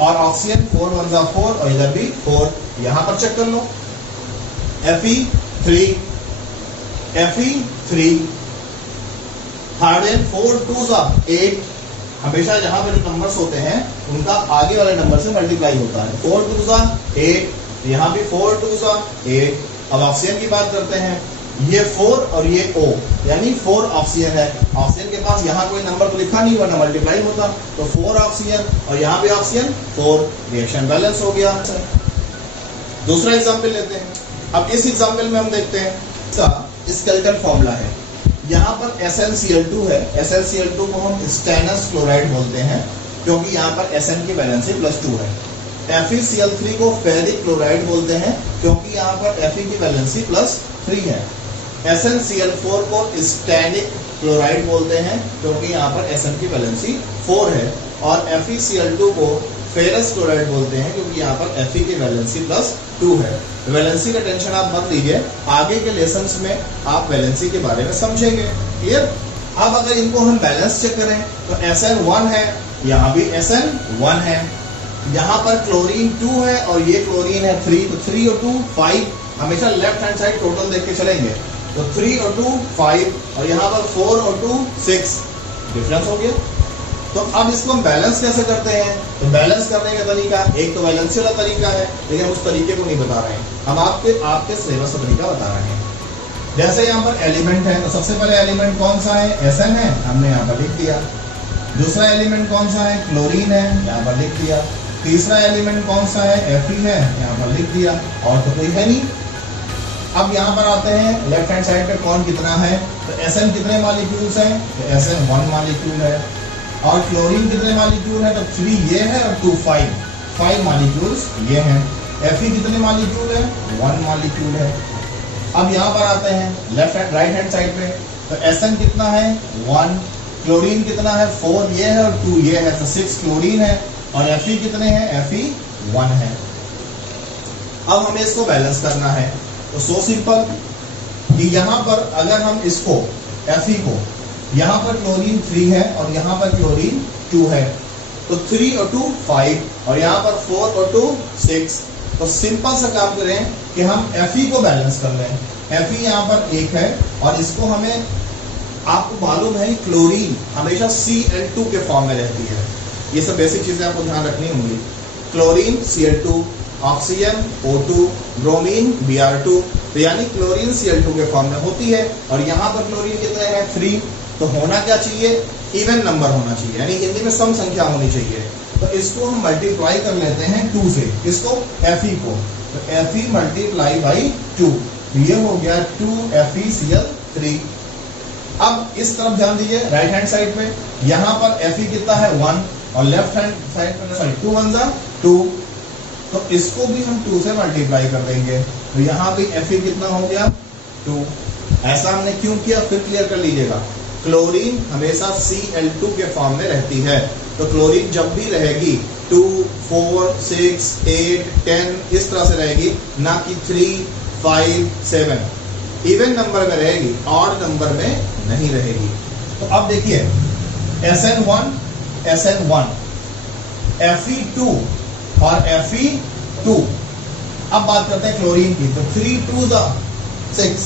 और ऑक्सीजन 4 1 4 और इधर भी 4। यहां पर चेक कर लो, Fe 3 हाइड्रोजन 4 2 8। हमेशा जहां पर जो नंबर्स होते हैं उनका आगे वाले नंबर से मल्टीप्लाई होता है। 4 2 8, यहाँ भी 4 2 8। अब ऑक्सीजन की बात करते हैं, ये 4 और ये O यानी 4 ऑक्सीजन है। ऑक्सीजन के पास यहाँ कोई नंबर तो लिखा नहीं, वरना मल्टीप्लाई होता। तो 4 ऑक्सीजन और यहाँ भी ऑक्सीजन 4, रिएक्शन बैलेंस हो गया। दूसरा एग्जाम्पल लेते हैं। अब इस एग्जाम्पल में हम देखते हैं इसका स्केलेटल फॉर्मूला है। यहाँ पर SnCl2 है। SnCl2 को हम स्टेनस क्लोराइड बोलते हैं क्योंकि यहाँ पर Sn की वैलेंसी +2 है। FeCl3 को फेरिक क्लोराइड बोलते हैं क्योंकि यहाँ पर Fe की वैलेंसी +3 है। SnCl4 को स्टैनिक क्लोराइड बोलते हैं क्योंकि यहाँ पर Sn की वैलेंसी 4 है। और FeCl2 को फेरस क्लोराइड बोलते हैं क्योंकि यहाँ पर Fe की वैलेंसी +2 है। वैलेंसी का टेंशन आप मत लीजिए, आगे के लेसन्स में आप वैलेंसी के बारे में समझेंगे। क्लियर। अब अगर इनको हम बैलेंस चेक करें तो Sn1 है, यहाँ भी Sn1 है। यहाँ पर क्लोरीन 2 है और ये क्लोरीन है 3। तो 3 और 2 5। हमेशा लेफ्ट हैंड साइड टोटल देख के चलेंगे। तो 3 और 2 5 और यहाँ पर 4 और 2 6, डिफरेंस हो गया। तो अब इसको हम बैलेंस कैसे करते हैं? तो बैलेंस करने का तरीका, एक तो वैलेंसी वाला तरीका है, लेकिन उस तरीके को नहीं बता रहे हैं हम, आपके सिलेबस का तरीका बता रहे हैं। जैसे यहाँ पर एलिमेंट है तो सबसे पहले एलिमेंट कौन सा है? Sn है, हमने यहाँ पर लिख दिया। दूसरा एलिमेंट कौन सा है? क्लोरीन है, यहाँ पर लिख दिया। तीसरा एलिमेंट कौन सा है? Fe है, यहाँ पर लिख दिया। और तो कोई है नहीं। अब यहाँ पर आते हैं लेफ्ट हैंड साइड पे कौन कितना है। तो Sn कितने मॉलिक्यूल्स हैं? तो Sn 1 मॉलिक्यूल है। और क्लोरीन कितने मॉलिक्यूल है? तो 3 ये है और 2 5 मॉलिक्यूल्स ये हैं। Fe कितने मॉलिक्यूल है? 1 मॉलिक्यूल है। अब यहाँ पर आते हैं left hand right hand side पे, तो Sn कितना है? 1। क्लोरीन कितना है? 4 ये है और 2 ये है, तो 6 क्लोरीन है। और Fe कितने हैं? Fe 1 है। अब हमें इसको बैलेंस करना है, तो सो सिंपल कि यहाँ पर अगर हम इसको Fe को, यहाँ पर क्लोरीन 3 है और यहाँ पर क्लोरीन 2 है, तो 3 और 2 5 और यहाँ पर 4 और 2 6। तो सिंपल सा काम करें कि हम Fe को बैलेंस कर लें। Fe यहाँ पर 1 है और इसको हमें, आपको मालूम है क्लोरीन हमेशा Cl2 के फॉर्म में रहती है। ये सब बेसिक चीजें आपको ध्यान रखनी होंगी। Chlorine Cl2, oxygen O2, bromine Br2, तो यानी क्लोरीन Cl2 के फॉर्म में होती है। और यहाँ पर क्लोरीन कितने हैं? 3। तो होना क्या चाहिए? इवन नंबर होना चाहिए, यानी हिंदी में सम संख्या होनी चाहिए। तो इसको हम मल्टीप्लाई कर लेते हैं 2 से, इसको Fe को, तो Fe मल्टीप्लाई बाई 2, ये हो गया 2FeCl3। अब इस तरफ ध्यान दीजिए राइट हैंड साइड पे, यहाँ पर Fe कितना है? 1 और लेफ्ट हैंड साइड पे सॉरी 2 1 जा 2, तो इसको भी हम 2 से मल्टीप्लाई कर देंगे, तो यहाँ भी Fe कितना हो गया? 2। ऐसा हमने क्यों किया? फिर क्लियर कर लीजिएगा। क्लोरीन हमेशा Cl2 के फॉर्म में रहती है, तो क्लोरीन जब भी रहेगी 2 4 6 8 10 इस तरह से रहेगी, ना कि 3 5 7 इवन नंबर में रहेगी, ऑड नंबर में नहीं रहेगी। तो अब देखिए SN1 Fe2 और Fe2। अब बात करते हैं क्लोरीन की, तो 3 2 6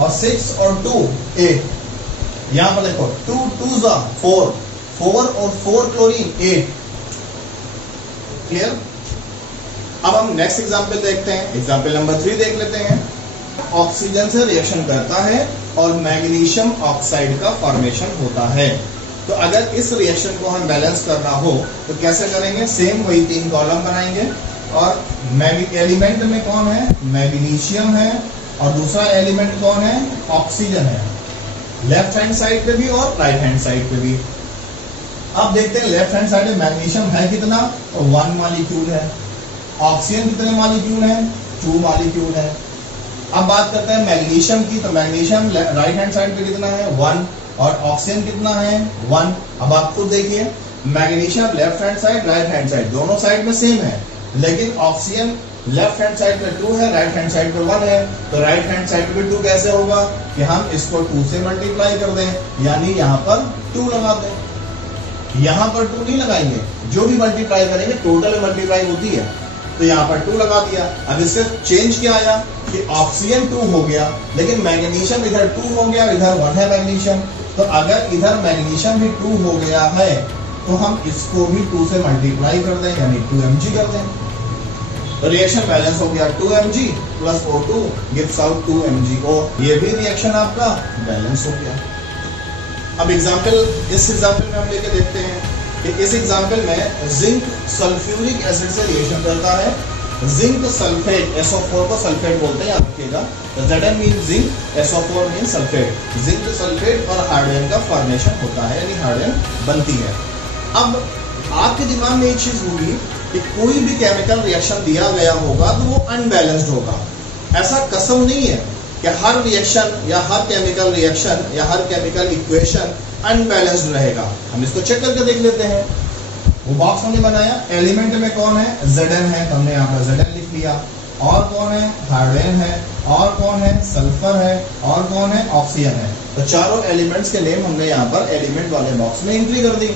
और 6 और 2 8। यहां पर देखो 2 2 4 4 और 4 क्लोरीन 8। क्लियर? अब हम नेक्स्ट एग्जांपल देखते हैं, एग्जांपल नंबर 3 देख लेते हैं। ऑक्सीजन से रिएक्शन करता है और मैग्नीशियम ऑक्साइड का फॉर्मेशन होता है। तो अगर इस रिएक्शन को हम बैलेंस करना हो तो कैसे करेंगे? सेम वही 3 कॉलम बनाएंगे और एलिमेंट में कौन है? मैग्नीशियम है और दूसरा एलिमेंट कौन है? ऑक्सीजन है, लेफ्ट हैंड साइड पे भी और राइट हैंड साइड पे भी। अब देखते हैं लेफ्ट हैंड साइड में मैग्नीशियम है कितना? तो 1 मॉलिक्यूल है। ऑक्सीजन कितने मॉलिक्यूल है? 2 मॉलिक्यूल है। अब बात करते हैं मैग्नीशियम की, तो मैग्नीशियम राइट हैंड साइड पे कितना है? 1 और ऑक्सीजन कितना है? 1। अब आप खुद देखिए, magnesium left hand side right hand side दोनों साइड में सेम है, लेकिन ऑक्सीजन लेफ्ट हैंड साइड पे 2 है, राइट हैंड साइड पे 1 है। तो राइट हैंड साइड पे 2 कैसे होगा? कि हम इसको 2 से मल्टीप्लाई कर दें, यानी यहाँ पर 2 लगा दें। यहाँ पर 2 नहीं लगाएंगे, जो भी मल्टीप्लाई करेंगे टोटल मल्टीप्लाई होती है, तो यहाँ पर 2 लगा दिया। अब इससे चेंज क्या आया कि ऑक्सीजन 2 हो गया, लेकिन मैग्नीशियम इधर 2 हो गया, इधर 1 है मैग्नीशियम। तो अगर इधर मैग्नीशियम भी 2 हो गया है तो हम इसको भी 2 से मल्टीप्लाई कर दें, यानी 2 mg कर दें। तो रिएक्शन बैलेंस हो गया 2 mg plus O2 gives out 2 MgO। ये भी रिएक्शन आपका बैलेंस हो गया। अब एग्जांपल, इस एग्जांपल में हम लेके देखते हैं कि इस एग्जांपल में जिंक सल्फ्यूरिक एसिड से रिएक्शन करता है। जिंक सल्फेट, SO4 को सल्फेट बोलते हैं, याद रखिएगा। तो Zn mean zinc, SO4 mean sulphate. Zinc sulphate और हाइड्रोजन का फॉर्मेशन होता है, यानी हाइड्रोजन बनती है। अब आपके दिमाग में एक चीज होगी कि कोई भी केमिकल रिएक्शन दिया गया होगा तो वो अनबैलेंस्ड होगा। ऐसा कसम नहीं है कि हर रिएक्शन या हर केमिकल रिएक्शन या हर केमिकल इक्वेशन अनबैलेंस्ड रहेगा। हम इसको चेक करके देख लेते हैं। वो बॉक्स हमने बनाया, एलिमेंट में कौन है? Zn है, हमने यहाँ पर Zn लिख लिया। और कौन है? हाइड्रोजन है। और कौन है? सल्फर है। और कौन है? ऑक्सीजन है। तो चारों एलिमेंट्स के नेम हमने यहाँ पर एलिमेंट वाले बॉक्स में एंट्री कर दी।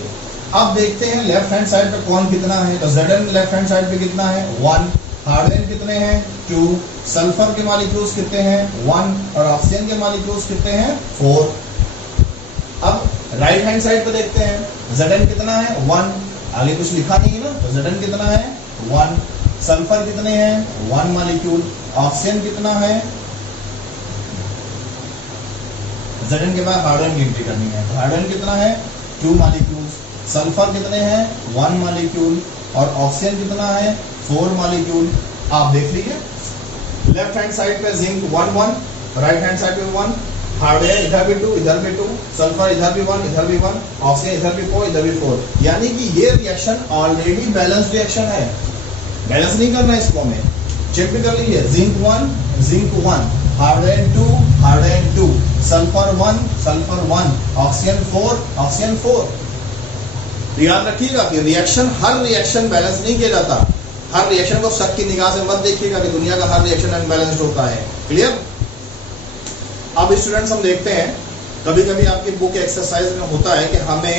अब देखते हैं लेफ्ट हैंड साइड पे कौन कितना है। तो Zn लेफ्ट हैंड साइड पे कितना है? 1। हाइड्रोजन कितने हैं? 2। सल्फर के मॉलिक्यूल्स कितने हैं? 1। और ऑक्सीजन के मॉलिक्यूल्स कितने हैं? 4। अब राइट हैंड साइड पे देखते हैं, Zn कितना है? 1। आगे कुछ लिखा नहीं है ना, तो Zn कितना है? 1। सल्फर कितने हैं? 1 मॉलिक्यूल। ऑक्सीजन कितना है? Zn के बाद हाइड्रोजन की एंट्री करनी है, तो हाइड्रोजन कितना है? 2 मॉलिक्यूल्स। सल्फर कितने हैं? 1 मॉलिक्यूल। और ऑक्सीजन कितना है? 4 मॉलिक्यूल। आप देख लीजिए लेफ्ट हैंड साइड पे जिंक 1 1, राइट हैंड साइड पे 1, हाइड्रोजन इधर भी 2 इधर भी 2, सल्फर इधर भी 1 इधर भी 1, ऑक्सीजन इधर भी 4 इधर भी 4। यानी कि ये रिएक्शन ऑलरेडी बैलेंस्ड रिएक्शन है। बैलेंस नहीं करना इसको हमें। चेक भी कर लीजिए, zinc 1, hydrogen 2, hydrogen 2, sulphur 1, oxygen 4। तो याद रखिएगा कि हर रिएक्शन बैलेंस नहीं किया जाता। हर रिएक्शन को शक की निगाह से मत देखिएगा कि दुनिया का हर रिएक्शन अनबैलेंस्ड होता है। क्लियर? अब स्टूडेंट्स हम देखते हैं, कभी कभी आपकी बुक एक्सरसाइज में होता है कि हमें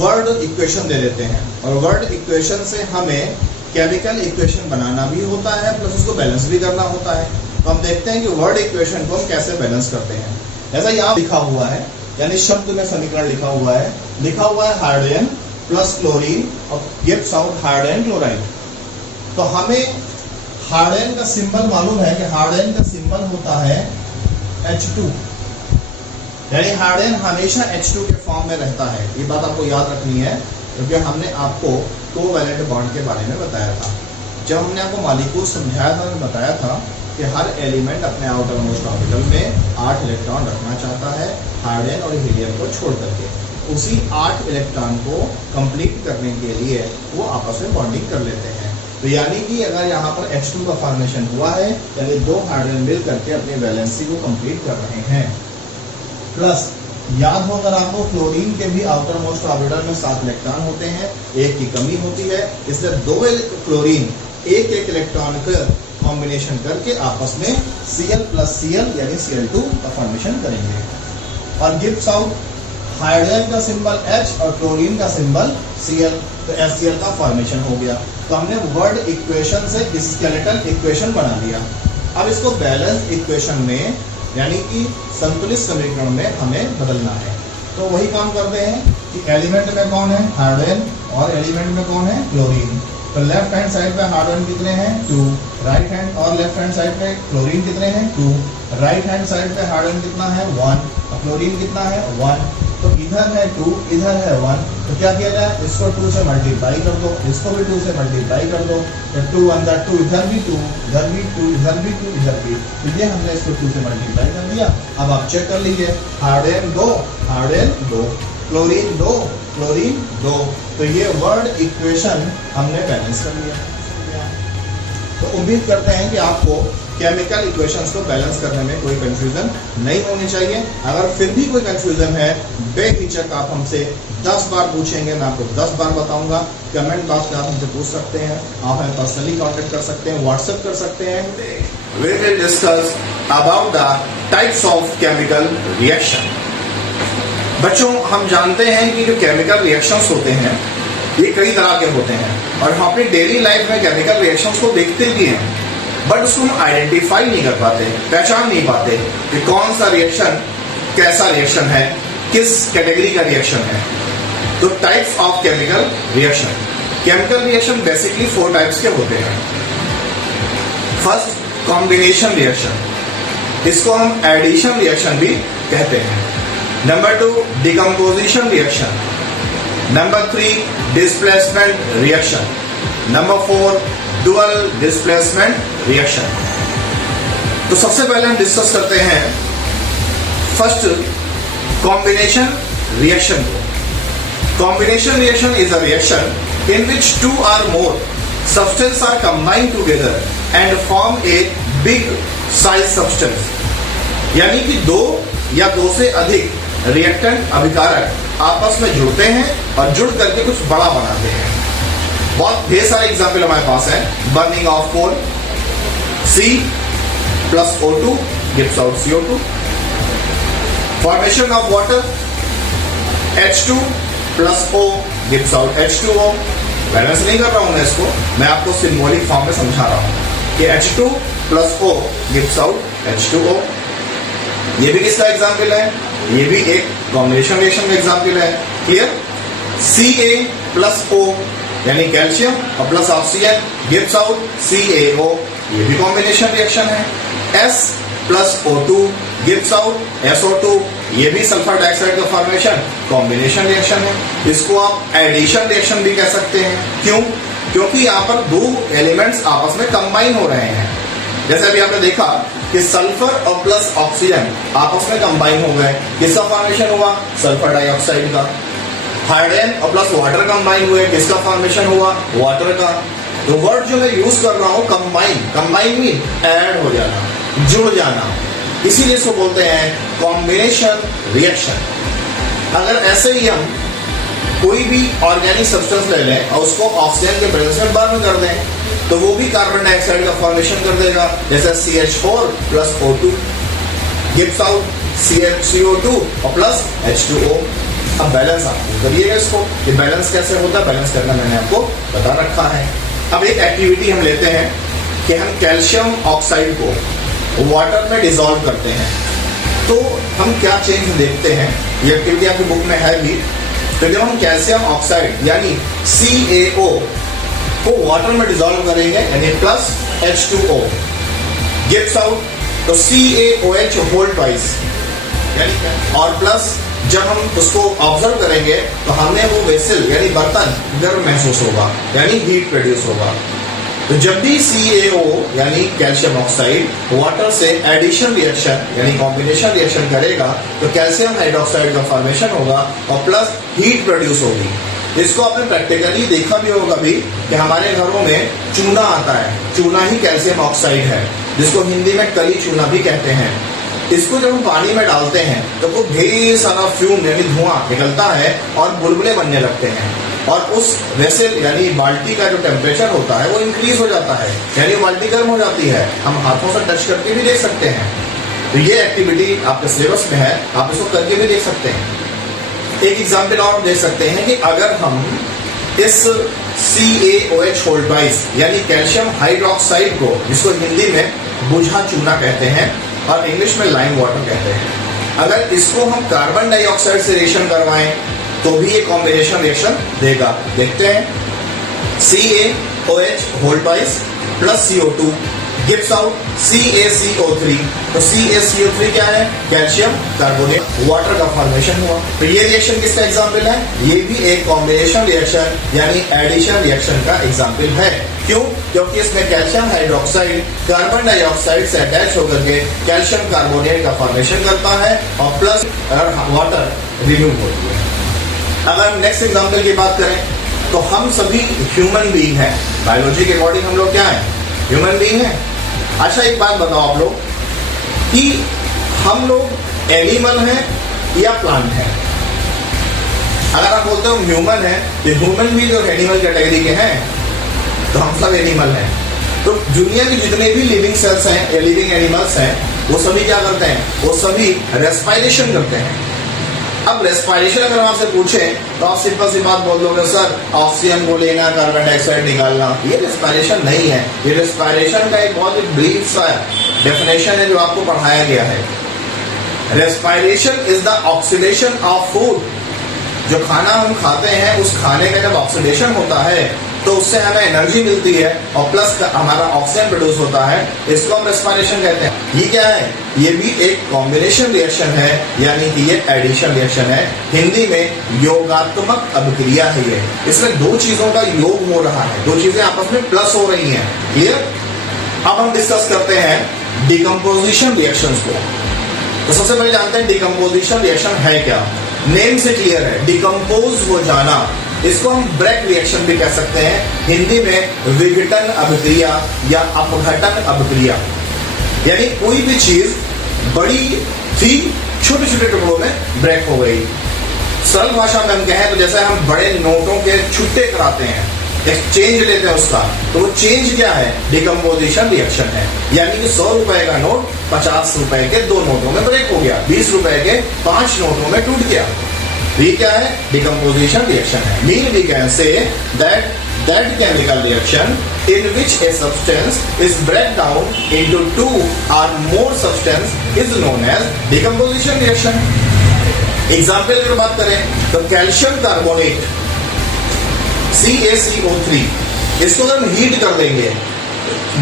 वर्ड इक्वेशन दे देते हैं और वर्ड इक्वेशन से हमें केमिकल इक्वेशन बनाना भी होता है प्लस उसको बैलेंस भी करना होता है। तो हम देखते हैं कि वर्ड इक्वेशन को हम कैसे बैलेंस करते हैं। ऐसा यहाँ लिखा हुआ है, यानी शब्द में समीकरण लिखा हुआ है हाइड्रोजन प्लस क्लोरीन और गिव्स आउट हाइड्रोजन क्लोराइड। तो हमें हाइड्रोजन का सिंबल मालूम है कि हाइड्रोजन का सिंबल होता है H2, यानी हाइड्रोजन हमेशा H2 के फॉर्म में रहता है। ये बात आपको याद रखनी है क्योंकि हमने आपको कोवैलेंट बॉन्ड के बारे में बताया था। जब हमने आपको मॉलिक्यूल समझाया था, बताया था कि हर एलिमेंट अपने आउटर मोस्ट ऑर्बिटल में 8 इलेक्ट्रॉन रखना चाहता है हाइड्रोजन और हीलियम को छोड़ करके। उसी 8 इलेक्ट्रॉन को कंप्लीट करने के लिए वो आपस में बॉन्डिंग कर लेते हैं। तो यानी कि अगर यहाँ पर H2 का फॉर्मेशन हुआ है, यानी 2 हाइड्रोजन मिल करके अपनी वैलेंसी को कंप्लीट कर रहे हैं। प्लस याद हो अगर आपको, क्लोरीन के भी आउटर मोस्ट ऑर्बिटल में 7 इलेक्ट्रॉन होते हैं, एक की कमी होती है, इसलिए 2 क्लोरीन एक इलेक्ट्रॉन का कॉम्बिनेशन करके आपस में Cl+Cl यानी Cl2 का फॉर्मेशन करेंगे और गिव्स आउट हाइड्रोजन का सिंबल H और क्लोरीन का सिंबल Cl, तो HCl का फॉर्मेशन हो गया। तो हमने वर्ड इक्वेशन से स्केलेटल इक्वेशन बना लिया। अब इसको बैलेंस इक्वेशन में यानी कि संतुलित समीकरण में हमें बदलना है। तो वही काम करते हैं कि एलिमेंट में कौन है, हाइड्रोजन, और एलिमेंट में कौन है, क्लोरीन। तो लेफ्ट हैंड साइड पे हाइड्रोजन कितने हैं, 2, राइट हैंड और लेफ्ट हैंड साइड पे क्लोरीन कितने हैं, 2, राइट हैंड साइड पे हाइड्रोजन कितना है, 1 और क्लोरीन कितना है, 1। तो इधर है 2, इधर है 1, तो क्या किया जाए, इसको 2 से मल्टीप्लाई कर दो, इसको भी 2 से मल्टीप्लाई कर दो, तो 2 1 2, इधर भी 2, इधर भी 2, इधर भी 2, इधर भी। तो ये हमने इसको 2 से मल्टीप्लाई कर दिया। अब आप चेक कर लीजिए, हाइड्रोजन 2, हाइड्रोजन 2, क्लोरीन 2, क्लोरीन 2। तो ये वर्ड इक्वेशन हमने बैलेंस कर लिया। तो उम्मीद करते हैं कि आपको केमिकल इक्वेशंस को बैलेंस करने में कोई कंफ्यूजन नहीं होनी चाहिए। अगर फिर भी कोई कंफ्यूजन है, बेहिचक आप हमसे 10 बार पूछेंगे, मैं आपको 10 बार बताऊंगा। कमेंट बॉक्स में आप हमसे पूछ सकते हैं, आप हमें पर्सनली कांटेक्ट कर सकते हैं, व्हाट्सएप कर सकते हैं। We will discuss about the types of chemical reaction। बच्चों, हम जानते हैं कि जो केमिकल रिएक्शंस होते हैं ये कई तरह के होते हैं और हम अपनी डेली लाइफ में केमिकल रिएक्शंस को देखते भी हैं, बट उसको हम आइडेंटिफाई नहीं कर पाते, पहचान नहीं पाते कि कौन सा रिएक्शन कैसा रिएक्शन है, किस कैटेगरी का रिएक्शन है। तो types of chemical reaction, chemical reaction basically 4 types के होते हैं। फर्स्ट, कॉम्बिनेशन रिएक्शन, इसको हम एडिशन रिएक्शन भी कहते हैं। Number 2, decomposition reaction. Number 3, displacement reaction. Number 4, dual displacement reaction. तो सबसे पहले हम डिस्कस करते हैं फर्स्ट कॉम्बिनेशन रिएक्शन को। Combination reaction is a reaction in which 2 or more substances are combined together and form a big size substance। यानी कि 2 या 2 से अधिक रिएक्टेंट अभिकारक आपस में जुड़ते हैं और जुड़ करके कुछ बड़ा बनाते हैं। बहुत ढेर सारे एग्जाम्पल हमारे पास है। Burning of coal, C+O2 gives out CO2। Formation of water, H2+O gives out H2O। Balance नहीं कर रहा हूं मैं इसको, मैं आपको सिंबॉलिक फॉर्म में समझा रहा हूं कि H2+O gives out H2O। ये भी किसका एग्जाम्पल है, ये भी एक कॉम्बिनेशन रिएक्शन का एग्जाम्पल है। क्लियर? Ca+O यानी कैल्शियम और plus oxygen gives out CaO, ये भी कॉम्बिनेशन रिएक्शन है। S+O2 गिव्स आउट SO2, ये भी सल्फर डाइऑक्साइड का फॉर्मेशन कॉम्बिनेशन रिएक्शन है। इसको आप एडिशन रिएक्शन भी कह सकते हैं। क्यों? क्योंकि यहाँ पर 2 एलिमेंट्स आपस में कंबाइन हो रहे हैं। जैसे अभी आपने देखा कि सल्फर और प्लस ऑक्सीजन आपस में कंबाइन हो गए, किसका फॉर्मेशन हुआ, सल्फर डाइऑक्साइड का। हाइड्रोजन और प्लस वाटर कंबाइन हुए, किसका फॉर्मेशन हुआ, वाटर का। तो वर्ड जो मैं यूज कर रहा हूं कंबाइन, कंबाइन मीन ऐड हो जाना, जुड़ जाना, इसीलिए इसको बोलते हैं कॉम्बिनेशन रिएक्शन। अगर ऐसे ही हम कोई भी ऑर्गेनिक सब्सटेंस ले लें और उसको ऑक्सीजन के प्रेजेंस में बर्न कर दें तो वो भी कार्बन डाइऑक्साइड का फॉर्मेशन कर देगा, जैसे CH4 plus O2 gives out CO2 और प्लस H2O। अब बैलेंस आप करिएगा इसको, ये बैलेंस कैसे होता है, बैलेंस करना मैंने आपको बता रखा है। अब एक एक्टिविटी हम लेते हैं कि हम कैल्शियम ऑक्साइड को वाटर में डिसॉल्व करते हैं, तो हम क्या चेंज देखते हैं। ये एक्टिविटी आपकी बुक में है भी। तो जब हम कैल्शियम ऑक्साइड यानी CaO को वाटर में डिसॉल्व करेंगे यानी प्लस H2O गिव्स आउट, तो CaOH होल ट्वाइस यानी, और प्लस जब हम उसको ऑब्जर्व करेंगे तो हमें वो वेसल यानी बर्तन गर्म महसूस होगा यानी हीट प्रोड्यूस होगा। तो जब भी CaO यानी कैल्शियम ऑक्साइड वाटर से एडिशन रिएक्शन यानी कॉम्बिनेशन रिएक्शन करेगा तो कैल्शियम हाइड्रोक्साइड का फॉर्मेशन होगा और प्लस हीट प्रोड्यूस होगी। इसको आपने प्रैक्टिकली देखा भी होगा भी कि हमारे घरों में चूना आता है, चूना ही कैल्शियम ऑक्साइड है, जिसको हिंदी में कली चूना भी कहते हैं। इसको जब हम पानी में डालते हैं तो वो ढेर सारा फ्यूम यानी धुआं निकलता है और बुलबुले बनने लगते हैं, और उस वेसल यानी बाल्टी का जो टेम्परेचर होता है वो इंक्रीज हो जाता है यानी बाल्टी गर्म हो जाती है। हम हाथों से टच करके भी देख सकते हैं। तो ये एक्टिविटी आपके सिलेबस में है, आप इसको करके भी देख सकते हैं। एक एग्जाम्पल और देख सकते हैं कि अगर हम इस CaOH होल ट्वाइस यानी कैल्शियम हाइड्रोक्साइड को, जिसको हिंदी में बुझा चूना कहते हैं और इंग्लिश में लाइम वाटर कहते हैं, अगर इसको हम कार्बन डाइऑक्साइड से रिएक्शन करवाएं तो भी ये कॉम्बिनेशन रिएक्शन देगा। देखते हैं, CaOH whole twice plus CO2 gives out CaCO3। तो CaCO3 क्या है, कैल्शियम कार्बोनेट वाटर का फॉर्मेशन हुआ। तो ये रिएक्शन किसका एग्जाम्पल है, ये भी एक कॉम्बिनेशन रिएक्शन यानी एडिशन रिएक्शन का एग्जाम्पल है। क्यों, क्योंकि इसमें कैल्शियम हाइड्रोक्साइड कार्बन डाइऑक्साइड से अटैच होकर के कैल्शियम कार्बोनेट का फॉर्मेशन करता है और प्लस वाटर रिमूव होती है। अगर हम नेक्स्ट एग्जाम्पल की बात करें तो हम सभी ह्यूमन बीइंग हैं, बायोलॉजी के अकॉर्डिंग हम लोग क्या हैं, ह्यूमन बीइंग हैं। अच्छा एक बात बताओ आप लोग कि हम लोग एनिमल हैं या प्लांट हैं। अगर आप बोलते हो ह्यूमन है तो ह्यूमन भी जो एनिमल कैटेगरी के हैं, तो हम सब एनिमल हैं। तो दुनिया के जितने भी लिविंग सेल्स हैं या लिविंग एनिमल्स हैं वो सभी क्या करते हैं, वो सभी रेस्पायरेशन करते हैं। अब रेस्पायरेशन अगर हम आपसे पूछें तो आप सिंपल सी बात बोल दोगे, सर ऑक्सीजन को लेना, कार्बन डाइऑक्साइड निकालना, ये रेस्पायरेशन नहीं है। ये रेस्पायरेशन का एक बहुत ही ब्रीफ सा डेफिनेशन है जो आपको पढ़ाया गया है। Respiration is the oxidation of food. जो खाना हम खाते हैं उस खाने का जब ऑक्सीडेशन होता है तो उससे हमें एनर्जी मिलती है और प्लस हमारा ऑक्सीजन प्रोड्यूस होता है, इसको हम रेस्पायरेशन कहते हैं। ये क्या है, ये भी एक कॉम्बिनेशन रिएक्शन है यानी कि ये एडिशन रिएक्शन है। हिंदी में योगात्मक अभिक्रिया है ये। इसमें दो चीजों का योग हो रहा है, दो चीजें आपस में प्लस हो रही हैं। क्लियर। अब हम डिस्कस करते हैं डिकम्पोजिशन रिएक्शंस को। तो सबसे पहले जानते हैं डिकम्पोजिशन रिएक्शन है क्या। नेम से क्लियर है, डिकम्पोज हो जाना। इसको हम ब्रेक रिएक्शन भी कह सकते हैं, हिंदी में विघटन अभिक्रिया या अपघटन अभिक्रिया। यानी कोई भी चीज बड़ी थी छोटे छोटे टुकड़ों में ब्रेक हो गई। सरल भाषा में हम कहें तो जैसे हम बड़े नोटों के छुट्टे कराते हैं, एक्सचेंज लेते हैं उसका, तो वो चेंज क्या है, डिकम्पोजिशन रिएक्शन है। यानी कि 100 रुपए का नोट 50 रुपए के 2 नोटों में ब्रेक हो गया, 20 रुपए के 5 नोटों में टूट गया। ये क्या है, डिकम्पोजिशन रिएक्शन है। Mean we can say that chemical reaction in which a substance is break down into 2 or more substance is known as decomposition reaction. Example की बात करें तो कैल्शियम कार्बोनेट CaCO3, इसको अगर हम हीट कर देंगे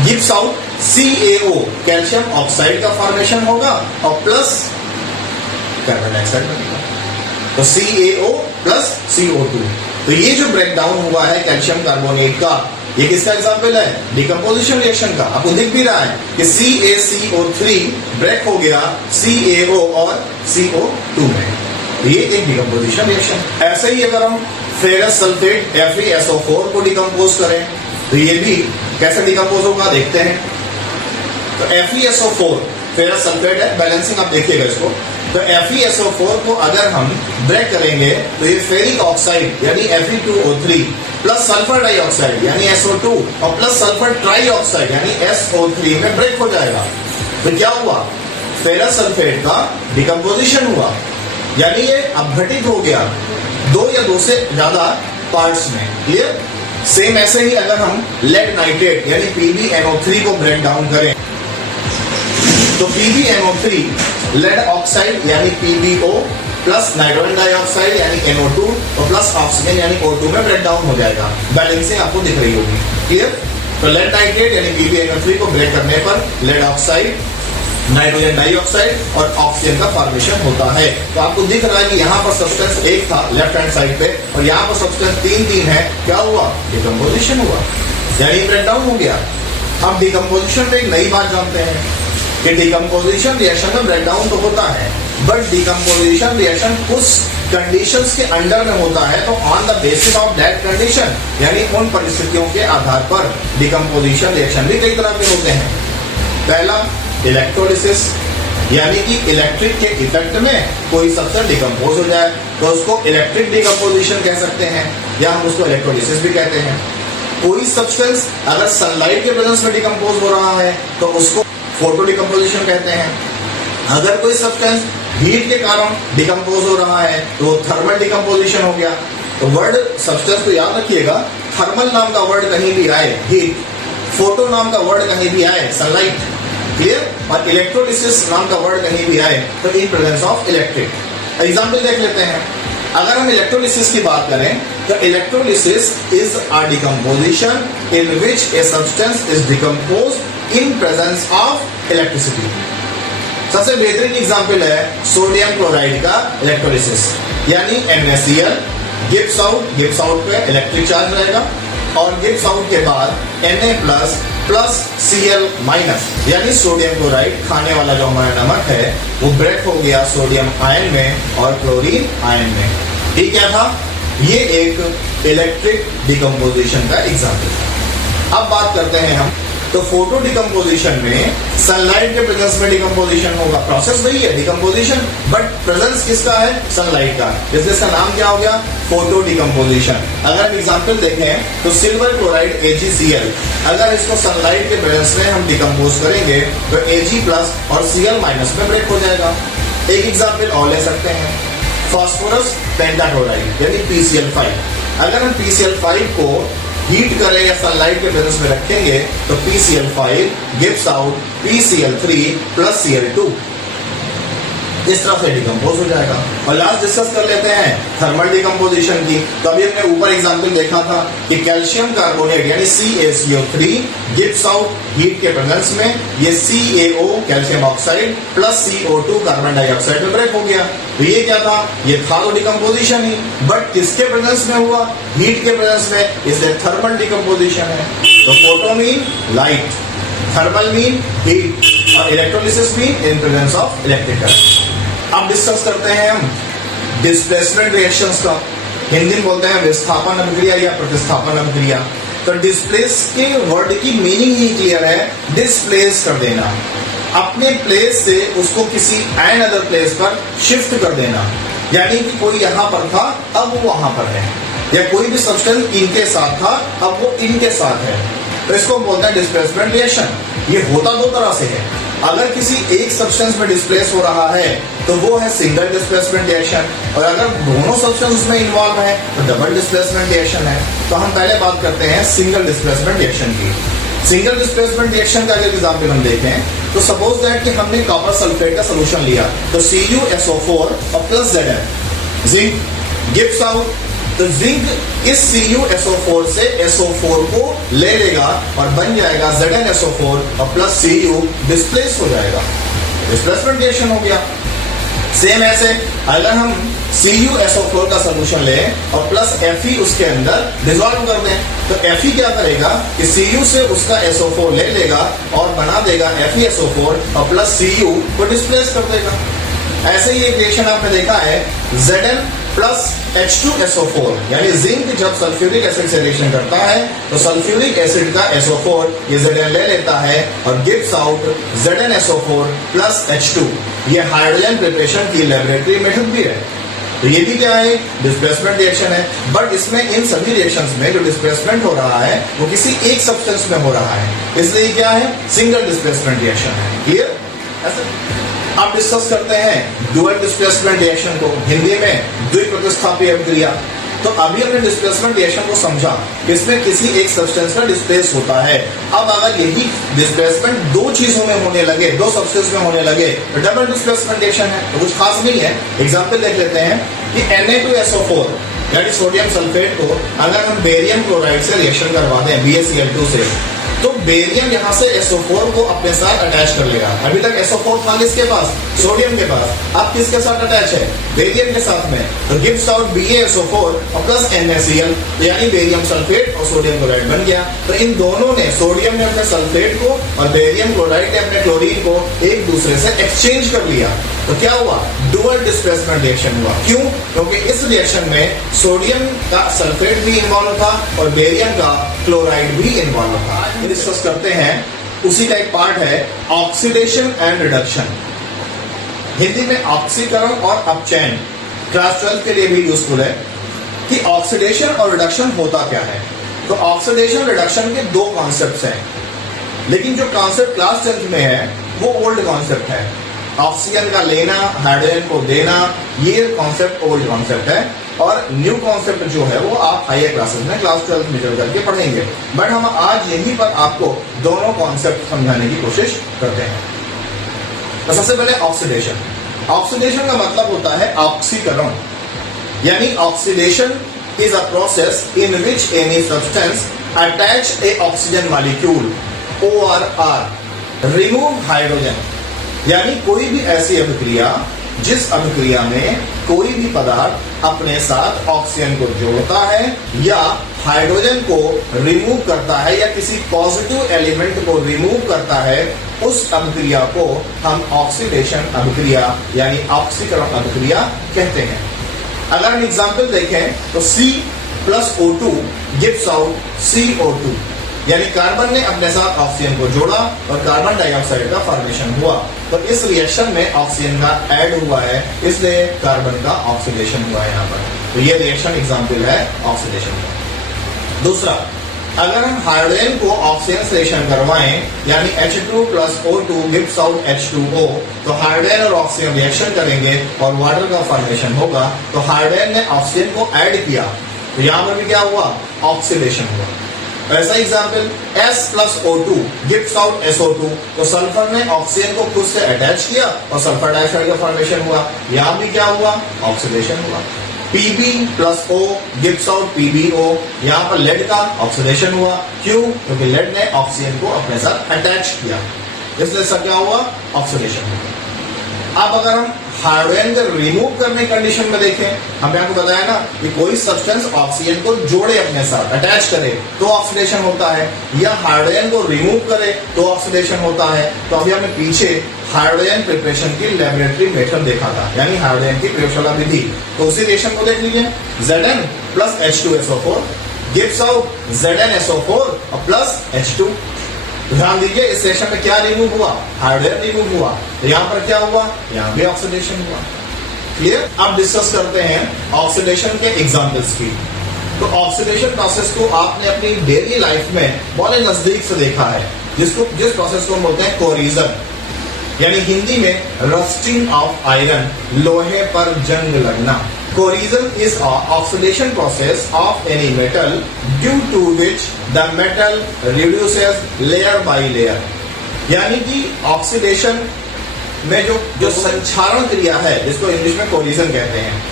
gives out CaO, calcium oxide का फॉर्मेशन होगा और प्लस कार्बन डाइऑक्साइड बनेगा, तो CaO प्लस CO2। तो ये जो ब्रेक डाउन हुआ है कैल्शियम कार्बोनेट का, ये किसका एग्जाम्पल है, डिकम्पोजिशन रिएक्शन का। आपको दिख भी रहा है कि CaCO3 ब्रेक हो गया CaO और CO2 में, ये एक डिकम्पोजिशन रिएक्शन। ऐसे ही अगर हम फेरस सल्फेट FeSO4 को डिकम्पोज करें तो ये भी कैसे डिकम्पोज होगा देखते हैं। तो FeSO4 फेरस सल्फेट है, बैलेंसिंग आप देखिएगा इसको। तो FeSO4 को अगर हम ब्रेक करेंगे तो ये फेरिक ऑक्साइड यानी Fe2O3 प्लस सल्फर डाइऑक्साइड यानी SO2 और प्लस सल्फर ट्राइऑक्साइड यानी SO3 में ब्रेक हो जाएगा। तो क्या हुआ, फेरस सल्फेट का डिकम्पोजिशन हुआ, यानी ये अपघटित हो गया दो या दो से ज्यादा पार्ट्स में। क्लियर। सेम ऐसे ही अगर हम लेड नाइट्रेट यानी PbNO3 को ब्रेक डाउन करें तो PbNO3 लेड ऑक्साइड यानी PbO प्लस नाइट्रोजन डाइऑक्साइड यानी NO2 और प्लस ऑक्सीजन यानी O2 में ब्रेक डाउन हो जाएगा। बैलेंसिंग आपको दिख रही होगी। क्लियर। तो लेड नाइट्रेट यानी PbNO3 को ब्रेक करने पर लेड ऑक्साइड, नाइट्रोजन डाइऑक्साइड और ऑक्सीजन का फॉर्मेशन होता है। तो आपको दिख रहा है कि यहाँ पर सब्सटेंस एक था लेफ्ट हैंड साइड पे और यहाँ पर सब्सटेंस तीन है। क्या हुआ, डिकम्पोजिशन हुआ, यानी ब्रेक डाउन हो गया। अब डिकम्पोजिशन में एक नई बात जानते हैं कि डिकम्पोजिशन रिएक्शन में ब्रेकडाउन तो होता है, बट डिकम्पोजिशन रिएक्शन कुछ कंडीशंस के अंडर में होता है। तो on the basis of that condition यानी उन परिस्थितियों के आधार पर डिकम्पोजिशन रिएक्शन भी कई तरह के होते हैं। पहला इलेक्ट्रोलिसिस, यानी कि इलेक्ट्रिक के इफेक्ट में कोई सब्सटेंस डिकम्पोज हो जाए तो उसको इलेक्ट्रिक डिकम्पोजिशन कह सकते हैं या हम उसको इलेक्ट्रोलिसिस भी कहते हैं। कोई सब्सटेंस अगर सनलाइट के प्रेजेंस में डिकम्पोज हो रहा है तो उसको फोटो डिकम्पोजिशन कहते हैं। अगर कोई सब्सटेंस हीट के कारण डिकम्पोज हो रहा है तो थर्मल डिकम्पोजिशन हो गया। तो वर्ड सब्सटेंस को याद रखिएगा, थर्मल नाम का वर्ड कहीं भी आए हीट, फोटो नाम का वर्ड कहीं भी आए सनलाइट। क्लियर। और इलेक्ट्रोलिसिस नाम का वर्ड कहीं भी आए तो इन प्रेजेंस ऑफ इलेक्ट्रिक। एग्जाम्पल देख लेते हैं। अगर हम इलेक्ट्रोलिसिस की बात करें तो electrolysis is a decomposition in which a substance is decompose in presence of electricity. सबसे बेहतरीन एग्जाम्पल है सोडियम क्लोराइड का इलेक्ट्रोलिसिस, यानी NaCl गिव्स आउट पे इलेक्ट्रिक चार्ज रहेगा और गिव्स आउट के बाद Na प्लस Cl माइनस यानी सोडियम क्लोराइड, खाने वाला जो हमारा नमक है, वो ब्रेक हो गया सोडियम आयन में और क्लोरीन आयन में। ये क्या था, ये एक इलेक्ट्रिक डिकम्पोजिशन का एग्जाम्पल है। अब बात करते हैं हम, तो फोटो डिकम्पोजिशन में सनलाइट के प्रेजेंस में डिकम्पोजिशन होगा। प्रोसेस वही है डिकम्पोजिशन, बट प्रेजेंस किसका है, सनलाइट का, इसलिए इसका नाम क्या हो गया, फोटो डिकम्पोजिशन। अगर हम एग्जांपल देखें तो सिल्वर क्लोराइड AgCl, अगर इसको सनलाइट के प्रेजेंस में हम डिकम्पोज करेंगे तो Ag प्लस और Cl माइनस में ब्रेक हो जाएगा। एक एग्जाम्पल और ले सकते हैं, फास्फोरस पेंटाक्लोराइड यानी PCl5। अगर हम PCl5 को हीट करें या सनलाइट के प्रेजेंस में रखेंगे तो PCl5 gives out PCl3 plus Cl2, इस तरह से डिकम्पोज हो जाएगा। और लास्ट डिस्कस कर लेते हैं थर्मल डिकम्पोजिशन की। तो अभी हमने ऊपर एग्जांपल देखा था कि कैल्शियम कार्बोनेट यानी CaCO3 गिव्स आउट हीट के प्रेजेंस में ये CaO calcium oxide plus CO2 carbon dioxide में ब्रेक हो गया। तो ये क्या था, ये था तो डिकम्पोजिशन ही, बट किसके प्रेजेंस में हुआ, हीट के प्रेजेंस में, इसलिए थर्मल डिकम्पोजिशन है। तो photo mean light, thermal mean heat और electrolysis mean in presence of electric current. अब डिस्कस करते हैं हम डिस्प्लेसमेंट रिएक्शंस का। हिंदी में बोलते हैं विस्थापन अभिक्रिया या प्रतिस्थापन अभिक्रिया। तो डिस्प्लेस के वर्ड की मीनिंग ही क्लियर है, डिस्प्लेस कर देना, अपने प्लेस से उसको किसी एन अदर प्लेस पर शिफ्ट कर देना। यानी कि कोई यहां पर था अब वो वहां पर है, या कोई भी सब्सटेंस इनके साथ था अब वो इनके साथ है, तो इसको बोलते हैं डिस्प्लेसमेंट रिएक्शन। ये होता दो तरह से है, अगर किसी एक सब्सटेंस में डिस्प्लेस हो रहा है तो वो है सिंगल डिस्प्लेसमेंट रिएक्शन, और अगर दोनों सब्सटेंस उसमें इन्वॉल्व है तो डबल डिस्प्लेसमेंट रिएक्शन है। तो हम पहले बात करते हैं सिंगल डिस्प्लेसमेंट रिएक्शन की। सिंगल डिस्प्लेसमेंट रिएक्शन का अगर एग्जाम्पल हम देखें तो सपोज दैट कि हमने कॉपर सल्फेट का सॉल्यूशन लिया, तो CuSO4 और plus Zn, zinc gives out, तो जिंक इस CuSO4 से SO4 को ले लेगा और बन जाएगा ZnSO4 और प्लस Cu डिस्प्लेस हो जाएगा, डिस्प्लेसमेंट रिएक्शन हो गया। सेम ऐसे अगर हम CuSO4 का सॉल्यूशन लें और प्लस Fe उसके अंदर डिसॉल्व कर दें, तो Fe क्या करेगा कि Cu से उसका SO4 ले लेगा और बना देगा FeSO4 और प्लस Cu को डिस्प्लेस कर देगा। ऐसे ही एक रिएक्शन आपने देखा है Zn प्लस H2SO4, यानी जिंक जब सल्फ्यूरिक एसिड से रिएक्शन करता है तो सल्फ्यूरिक एसिड का SO4 ये Zn ले लेता है और gives out ZnSO4 plus H2। ये हाइड्रोजन प्रिपरेशन की लैबोरेटरी मेथड भी है। तो ये भी क्या है, डिस्प्लेसमेंट रिएक्शन है। बट इसमें इन सभी रिएक्शंस में जो डिस्प्लेसमेंट हो रहा है वो किसी एक सब्सटेंस में हो रहा है, इसलिए क्या है, सिंगल डिस्प्लेसमेंट रिएक्शन है। क्लियर? अब डिस्कस करते हैं डुअल डिस्प्लेसमेंट रिएक्शन को, हिंदी में द्विप्रतिस्थापी अभिक्रिया। तो अभी हमने डिस्प्लेसमेंट रिएक्शन को समझा, इसमें किसी एक सब्सटेंस का डिस्प्लेस होता है। अब अगर यही डिस्प्लेसमेंट दो चीजों में होने लगे, दो सब्सटेंस में होने लगे, तो डबल डिस्प्लेसमेंट रिएक्शन है। तो कुछ खास नहीं है। एग्जांपल देख लेते हैं कि Na2SO4 यानी सोडियम सल्फेट को अगर हम बेरियम क्लोराइड से रिएक्शन करवा दें BaCl2 से, तो बेरियम यहां से SO4 को अपने साथ अटैच कर लेगा। अभी तक SO4 था किसके पास, सोडियम के पास, अब किसके साथ अटैच है, बेरियम के साथ में। तो गिव्स आउट BaSO4 और प्लस NaCl, यानी बेरियम सल्फेट और सोडियम क्लोराइड बन गया। तो इन दोनों ने, सोडियम ने अपने सल्फेट को और बेरियम क्लोराइड ने अपने क्लोरीन को एक दूसरे से एक्सचेंज कर लिया। तो क्या हुआ, डुअल डिस्प्लेसमेंट रिएक्शन हुआ। क्यों? क्योंकि इस रिएक्शन में सोडियम का सल्फेट भी इन्वॉल्व था और बेरियम का क्लोराइड भी इन्वॉल्व था। डिस्कस करते हैं, उसी का एक पार्ट है ऑक्सीडेशन एंड रिडक्शन। हिंदी में ऑक्सीकरण और अपचयन, क्लास 12 के लिए भी यूजफुल है कि ऑक्सीडेशन और रिडक्शन होता क्या है। तो ऑक्सीडेशन रिडक्शन के दो कॉन्सेप्ट्स हैं, लेकिन जो कॉन्सेप्ट क्लास 10 में है वो ओल्ड कॉन्सेप्ट है। ऑक्सीजन का लेना, हाइड्रोजन को देना, ये कॉन्सेप्ट ओल्ड कॉन्सेप्ट है। और न्यू कॉन्सेप्ट जो है वो आप हायर क्लासेस में क्लास 12 में चल करके पढ़ेंगे। बट हम आज यहीं पर आपको दोनों कॉन्सेप्ट समझाने की कोशिश करते हैं। तो सबसे पहले ऑक्सीडेशन। ऑक्सीडेशन का मतलब होता है ऑक्सीकरण, यानी oxidation is a process in which any substance attach A oxygen molecule OR remove hydrogen, यानी कोई भी ऐसी अभिक्रिया जिस अभिक्रिया में कोई भी पदार्थ अपने साथ ऑक्सीजन को जोड़ता है या हाइड्रोजन को रिमूव करता है या किसी पॉजिटिव एलिमेंट को रिमूव करता है, उस अभिक्रिया को हम ऑक्सीडेशन अभिक्रिया यानी ऑक्सीकरण अभिक्रिया कहते हैं। अगर हम एग्जाम्पल देखें तो C+O2 गिव्स आउट CO2, यानी कार्बन ने अपने साथ ऑक्सीजन को जोड़ा और कार्बन डाइऑक्साइड का फॉर्मेशन हुआ। तो इस रिएक्शन में ऑक्सीजन का ऐड हुआ है, इसलिए कार्बन का ऑक्सीडेशन हुआ है यहाँ पर। तो ये रिएक्शन एग्जांपल है ऑक्सीडेशन का। दूसरा, अगर हम हाइड्रोजन को ऑक्सीजन से रिएक्शन करवाएं, यानी H2+O2 गिव्स आउट H2O, तो हाइड्रोजन और ऑक्सीजन रिएक्शन करेंगे और वाटर का फॉर्मेशन होगा। तो हाइड्रोजन ने ऑक्सीजन को ऐड किया, तो यहाँ पर भी क्या हुआ, ऑक्सीडेशन हुआ। ऐसा example S+O2 gives out SO2, तो सल्फर ने ऑक्सीजन को खुद से अटैच किया और सल्फर डाइऑक्साइड का फॉर्मेशन हुआ। यहां भी क्या हुआ, ऑक्सीडेशन हुआ। Pb+O गिव्स आउट PbO, यहां पर लेड का ऑक्सीडेशन हुआ। क्यों? क्योंकि लेड ने ऑक्सीजन को अपने साथ अटैच किया, इसलिए सब क्या हुआ, ऑक्सीडेशन हुआ। अब अगर हम हाइड्रोजन को रिमूव करने की कंडीशन में देखें, हमने आपको बताया ना कि कोई सब्सटेंस ऑक्सीजन को जोड़े अपने साथ, अटैच करे तो ऑक्सीडेशन होता है, या हाइड्रोजन को रिमूव करे तो ऑक्सीडेशन होता है। तो अभी हमने पीछे हाइड्रोजन प्रिपरेशन की लेबोरेटरी मेथड देखा था, यानी हाइड्रोजन की प्रयोगशाला विधि। तो उसी रिएक्शन को देख लीजिए, Zn plus H2SO4 gives out ZnSO4 और प्लस H2। ध्यान दीजिए, इस सेक्शन में क्या रिमूव हुआ, हाइड्रोजन रिमूव हुआ। तो यहाँ पर क्या हुआ, यहाँ भी ऑक्सीडेशन हुआ। क्लियर? अब डिस्कस करते हैं ऑक्सीडेशन के एग्जांपल्स की। तो ऑक्सीडेशन प्रोसेस को आपने अपनी डेली लाइफ में बहुत नजदीक से देखा है, जिस प्रोसेस को हम बोलते हैं कोरिजन, यानी हिंदी में रस्टिंग ऑफ आयरन, लोहे पर जंग लगना। Corrosion is an oxidation process of any metal due to which the metal reduces layer by layer, यानी कि ऑक्सीडेशन में जो संक्षारण क्रिया है, जिसको इंग्लिश में कोरिजन कहते हैं,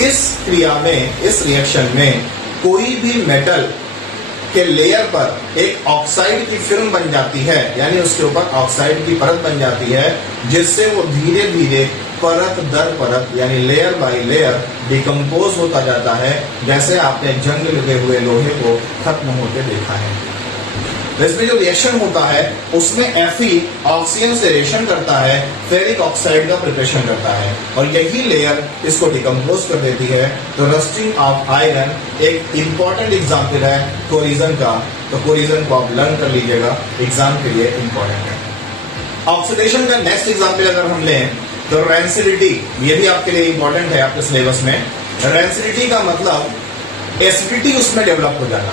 इस क्रिया में, इस रिएक्शन में कोई भी मेटल के लेयर पर एक ऑक्साइड की फिल्म बन जाती है, यानी उसके ऊपर ऑक्साइड की परत बन जाती है, जिससे वो धीरे धीरे परत दर परत यानी लेयर बाय लेयर डिकम्पोज होता जाता है, जैसे आपने जंग लगे हुए लोहे को खत्म होते देखा है। इसमें जो रिएक्शन होता है उसमें Fe ऑक्सीजन से रिएक्शन करता है, फेरिक ऑक्साइड का प्रिपरेशन करता है और यही लेयर इसको डिकम्पोज कर देती है। तो रस्टिंग ऑफ आयरन एक इंपॉर्टेंट एग्जाम्पल है कोरिजन का, तो कोरिजन को आप लर्न कर लीजिएगा, एग्जाम के लिए इंपॉर्टेंट है। ऑक्सीडेशन का नेक्स्ट एग्जाम्पल अगर हम लें तो रेंसिडिटी, ये भी आपके लिए इंपॉर्टेंट है आपके सिलेबस में। रेंसिडिटी का मतलब एसिडिटी उसमें डेवलप हो जाना।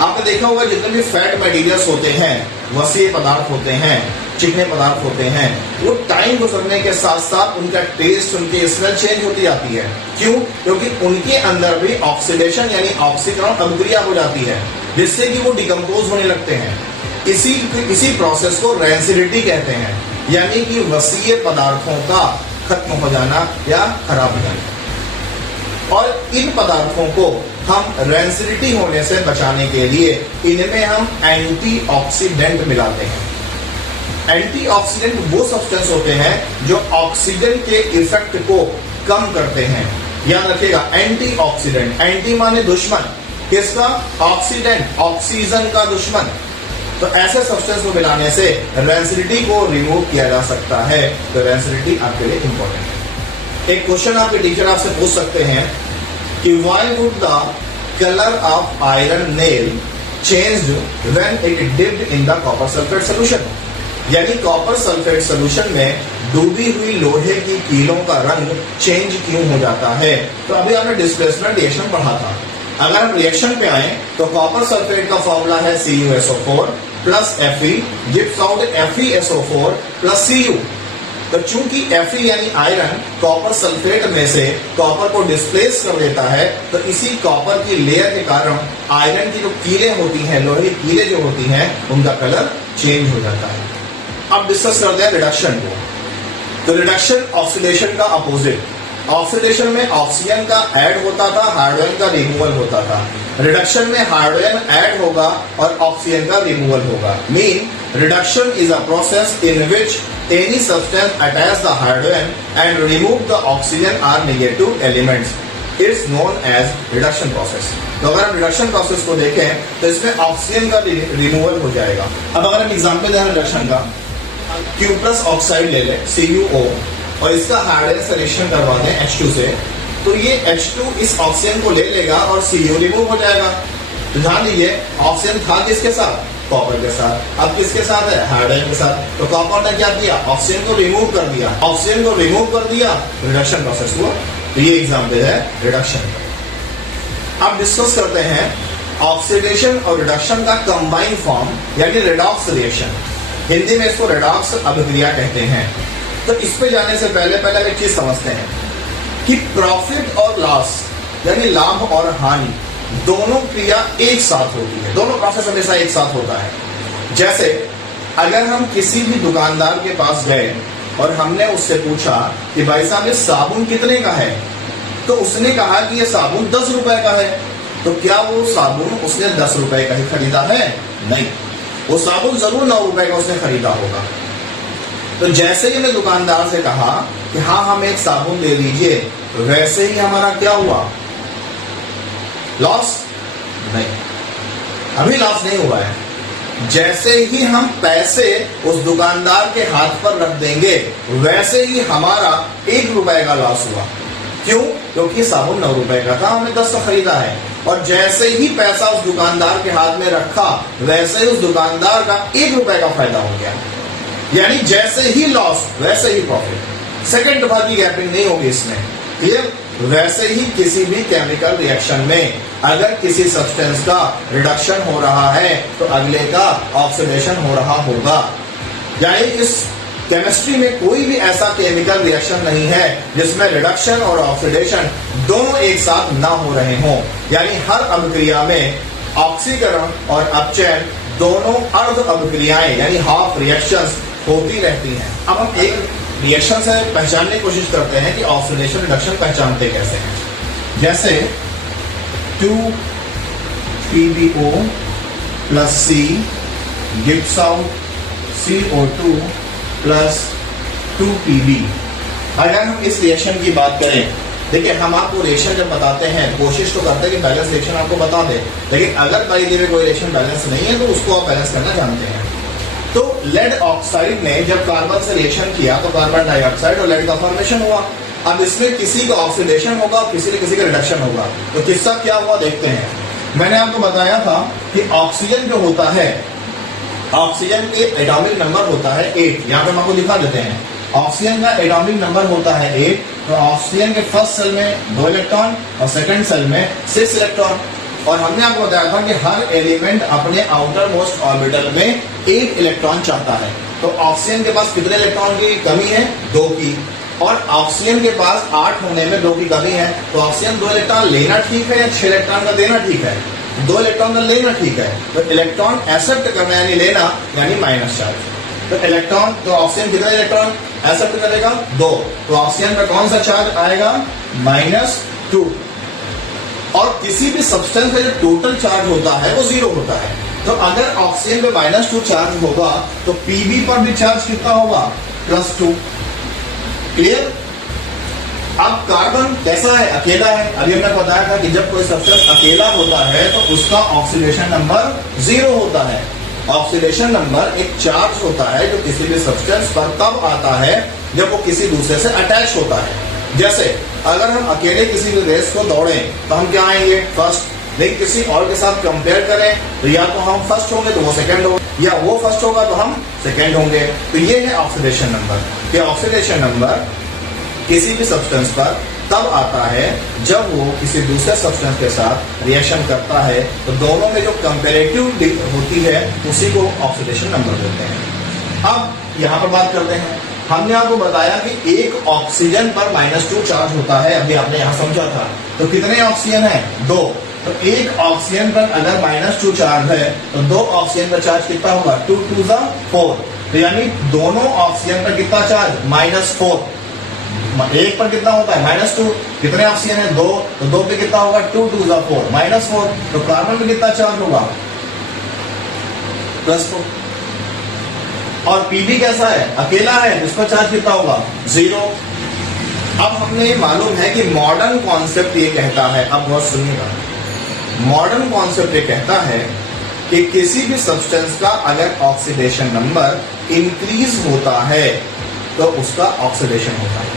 आपने देखा होगा जितने भी फैट मटेरियल्स होते हैं, वसीय पदार्थ होते हैं, चिकने पदार्थ होते हैं, वो टाइम गुजरने के साथ साथ उनका टेस्ट, उनकी स्मेल चेंज होती जाती है। क्यों? क्योंकि उनके अंदर भी ऑक्सीडेशन यानी ऑक्सीकरण अभिक्रिया हो जाती है, जिससे कि वो डिकम्पोज होने लगते हैं। इसी प्रोसेस को रेंसिडिटी कहते हैं, यानी कि वसीय पदार्थों का खत्म हो जाना या खराब हो जाना। और इन पदार्थों को हम रेंसिडिटी होने से बचाने के लिए इनमें हम एंटीऑक्सीडेंट मिलाते हैं। एंटीऑक्सीडेंट वो सब्सटेंस होते हैं जो ऑक्सीजन के इफेक्ट को कम करते हैं। याद रखिएगा, एंटीऑक्सीडेंट, एंटी माने दुश्मन, किसका? ऑक्सीडेंट, ऑक्सीजन का दुश्मन। तो ऐसे सब्सटेंस को मिलाने से रेंसिडिटी को रिमूव किया जा सकता है। तो रेंसिडिटी आपके लिए इंपॉर्टेंट है। एक क्वेश्चन आपके टीचर आपसे पूछ सकते हैं कि why would the colour of iron nail changed when it dipped in the copper sulphate solution, यानी कॉपर सल्फेट सॉल्यूशन में डूबी हुई लोहे की कीलों का रंग चेंज क्यों हो जाता है। तो अभी आपने डिस्प्लेसमेंट रिएक्शन पढ़ा था। अगर हम रिएक्शन पे आए तो कॉपर सल्फेट का फॉर्मूला है CuSO4 plus Fe gives out FeSO4 plus Cu। तो चूंकि Fe यानी आयरन कॉपर सल्फेट में से कॉपर को डिस्प्लेस कर देता है, तो इसी कॉपर की लेयर के कारण आयरन की जो कीलें होती हैं, लोहे की कीलें जो होती हैं, उनका कलर चेंज हो जाता है। अब डिस्कस करते हैं रिडक्शन को। तो रिडक्शन ऑक्सीडेशन का अपोजिट। ऑक्सीडेशन में ऑक्सीजन का ऐड होता था, हाइड्रोजन का रिमूवल होता था। रिडक्शन में हाइड्रोजन ऐड होगा और ऑक्सीजन का रिमूवल होगा। Mean reduction is a process in which any substance attach the hydrogen and remove the oxygen or negative elements. It's known as reduction process. तो अगर हम रिडक्शन प्रोसेस को देखें तो इसमें ऑक्सीजन का रिमूवल हो जाएगा। अब अगर हम एग्जाम्पल दें रिडक्शन का, Q प्लस ऑक्साइड ले लें CuO और इसका हाइड्रोजन से रिएक्शन करवा दें H2 से, तो ये H2 इस ऑक्सीजन को ले लेगा और Cu रिमूव हो जाएगा। तो ध्यान दीजिए, ऑक्सीजन था किसके साथ? कॉपर के साथ। अब किसके साथ है? हाइड्रोजन के साथ। तो कॉपर ने क्या किया? ऑक्सीजन को रिमूव कर दिया। ऑक्सीजन को रिमूव कर दिया, रिडक्शन प्रोसेस हुआ। तो ये एग्जाम्पल है रिडक्शन। अब डिस्कस करते हैं ऑक्सीडेशन और रिडक्शन का कंबाइन फॉर्म, यानी रेडॉक्स रिएक्शन। हिंदी में इसको रेडॉक्स अभिक्रिया कहते हैं। तो इस पे जाने से पहले एक चीज समझते हैं कि प्रॉफिट और लॉस, यानी लाभ और हानि, दोनों क्रिया एक साथ होती है। दोनों प्रोसेस हमेशा एक साथ होता है। जैसे अगर हम किसी भी दुकानदार के पास गए और हमने उससे पूछा कि भाई साहब ये साबुन कितने का है, तो उसने कहा कि ये साबुन 10 रुपए का है। तो क्या वो साबुन उसने 10 रुपए का ही खरीदा है? नहीं, वो साबुन जरूर 9 रुपए का उसने खरीदा होगा। तो जैसे ही मैं दुकानदार से कहा कि हाँ हम एक साबुन दे दीजिए, वैसे ही हमारा क्या हुआ? लॉस? नहीं, अभी लॉस नहीं हुआ है। जैसे ही हम पैसे उस दुकानदार के हाथ पर रख देंगे, वैसे ही हमारा 1 रुपए का लॉस हुआ। क्यों? क्योंकि साबुन 9 रुपए का था, हमने 10 का खरीदा है। और जैसे ही पैसा उस दुकानदार के हाथ में रखा, वैसे ही उस दुकानदार का 1 रुपए का फायदा हो गया। यानी जैसे ही लॉस वैसे ही प्रॉफिट। सेकंड दफा की गैपिंग नहीं होगी इसमें। क्लियर? वैसे ही किसी भी केमिकल रिएक्शन में अगर किसी सब्सटेंस का रिडक्शन हो रहा है तो अगले का ऑक्सीडेशन हो रहा होगा। यानी इस केमिस्ट्री में कोई भी ऐसा केमिकल रिएक्शन नहीं है जिसमें रिडक्शन और ऑक्सीडेशन दोनों एक साथ ना हो रहे हों। यानी हर अभिक्रिया में ऑक्सीकरण और अपचयन दोनों अर्ध अभिक्रियाएं यानी हाफ रिएक्शंस होती रहती हैं। अब हम एक रिएक्शन से पहचानने की कोशिश करते हैं कि ऑक्सीडेशन रिडक्शन पहचानते कैसे हैं। जैसे 2PbO plus C gives out CO2 plus 2Pb। अगर हम इस रिएक्शन की बात करें देखिए हम आपको रिएक्शन जब बताते हैं कोशिश तो करते हैं कि बैलेंस रिएक्शन आपको बता दे, लेकिन अगर बाई द वे कोई रिएक्शन बैलेंस नहीं है तो उसको आप बैलेंस करना जानते हैं। तो लेड ऑक्साइड ने जब कार्बन से रिएक्शन किया तो कार्बन डाइऑक्साइड और लेड का फॉर्मेशन हुआ। अब इसमें किसी का ऑक्सीडेशन होगा, किसी का रिडक्शन होगा। तो किस्सा क्या हुआ देखते हैं। मैंने आपको बताया था कि ऑक्सीजन जो होता है, ऑक्सीजन के एटॉमिक नंबर होता है 8। यहाँ पे हम आपको दिखा देते हैं। ऑक्सीजन का एटॉमिक नंबर होता है 8। तो ऑक्सीजन के फर्स्ट सेल में 2 इलेक्ट्रॉन और सेकंड सेल में 6 इलेक्ट्रॉन। और हमने आपको बताया था कि हर एलिमेंट अपने आउटर मोस्ट ऑर्बिटल में 8 इलेक्ट्रॉन चाहता है। तो ऑक्सीजन के पास कितने इलेक्ट्रॉन की कमी है? 2 की। और ऑक्सीजन के पास 8 होने में 2 की कमी है। तो ऑक्सीजन 2 इलेक्ट्रॉन लेना ठीक है या 6 इलेक्ट्रॉन का देना ठीक है? 2 इलेक्ट्रॉन का लेना ठीक है। तो इलेक्ट्रॉन एक्सेप्ट करना यानी लेना यानी माइनस चार्ज। तो इलेक्ट्रॉन, तो ऑक्सीजन कितना इलेक्ट्रॉन एक्सेप्ट करेगा? 2। तो ऑक्सीजन पर कौन सा चार्ज आएगा? -2। और किसी भी सब्सटेंस का जो टोटल चार्ज होता है वो 0 होता है। तो अगर ऑक्सीजन पे -2 चार्ज होगा तो पीबी पर भी चार्ज कितना होगा? +2। क्लियर? अब कार्बन कैसा है? अकेला है। अभी हमने बताया था कि जब कोई सब्सटेंस अकेला होता है तो उसका ऑक्सीडेशन नंबर 0 होता है। ऑक्सीडेशन नंबर एक चार्ज होता है जो किसी भी सब्सटेंस पर तब आता है जब वो किसी दूसरे से अटैच होता है। जैसे अगर हम अकेले किसी भी रेस को दौड़ें तो हम क्या आएंगे? फर्स्ट। लेकिन किसी और के साथ कंपेयर करें तो या तो हम फर्स्ट होंगे तो वो सेकंड होंगे, या वो फर्स्ट होगा तो हम सेकंड होंगे। तो ये है ऑक्सीडेशन नंबर। कि ऑक्सीडेशन नंबर किसी भी सब्सटेंस पर तब आता है जब वो किसी दूसरे सब्सटेंस के साथ रिएक्शन करता है। तो दोनों में जो कंपैरेटिव होती है उसी को ऑक्सीडेशन नंबर बोलते हैं। अब यहाँ पर बात करते हैं। हमने आपको बताया कि एक ऑक्सीजन पर -2 चार्ज होता है। अभी आपने यहाँ समझा था। तो कितने ऑक्सीजन है? 2। तो एक ऑक्सीजन पर अगर -2 चार्ज है तो 2 ऑक्सीजन का चार्ज कितना होगा? 2 2 4। तो यानी दोनों ऑक्सीजन पर कितना चार्ज? -4। एक पर कितना होता है? -2। कितने ऑक्सीजन है? 2। तो 2 पे कितना होगा? 2 2 4 -4। तो कार्बन में कितना चार्ज होगा? +4। और पीबी कैसा है? अकेला है। इस पर चार्ज कितना होगा? 0। अब हमने मालूम है कि मॉडर्न कॉन्सेप्ट ये कहता है, अब बहुत सुनिएगा, मॉडर्न कॉन्सेप्ट ये कहता है कि किसी भी सब्सटेंस का अगर ऑक्सीडेशन नंबर इंक्रीज होता है तो उसका ऑक्सीडेशन होता है,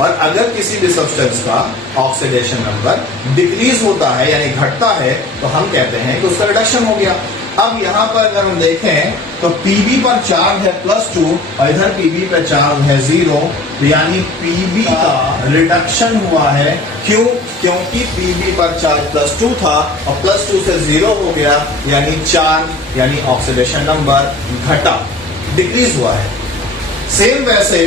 और अगर किसी भी सब्सटेंस का ऑक्सीडेशन नंबर डिक्रीज होता है यानी घटता है तो हम कहते हैं कि उसका रिडक्शन हो गया। अब यहाँ पर अगर हम देखें तो पीबी पर चार्ज है +2 और इधर पीबी पर चार्ज है 0। तो यानी पीबी का रिडक्शन हुआ है। क्यों? क्योंकि पीबी पर चार्ज +2 था और +2 से 0 हो गया यानी चार्ज यानी ऑक्सीडेशन नंबर घटा, डिक्रीज हुआ है। सेम वैसे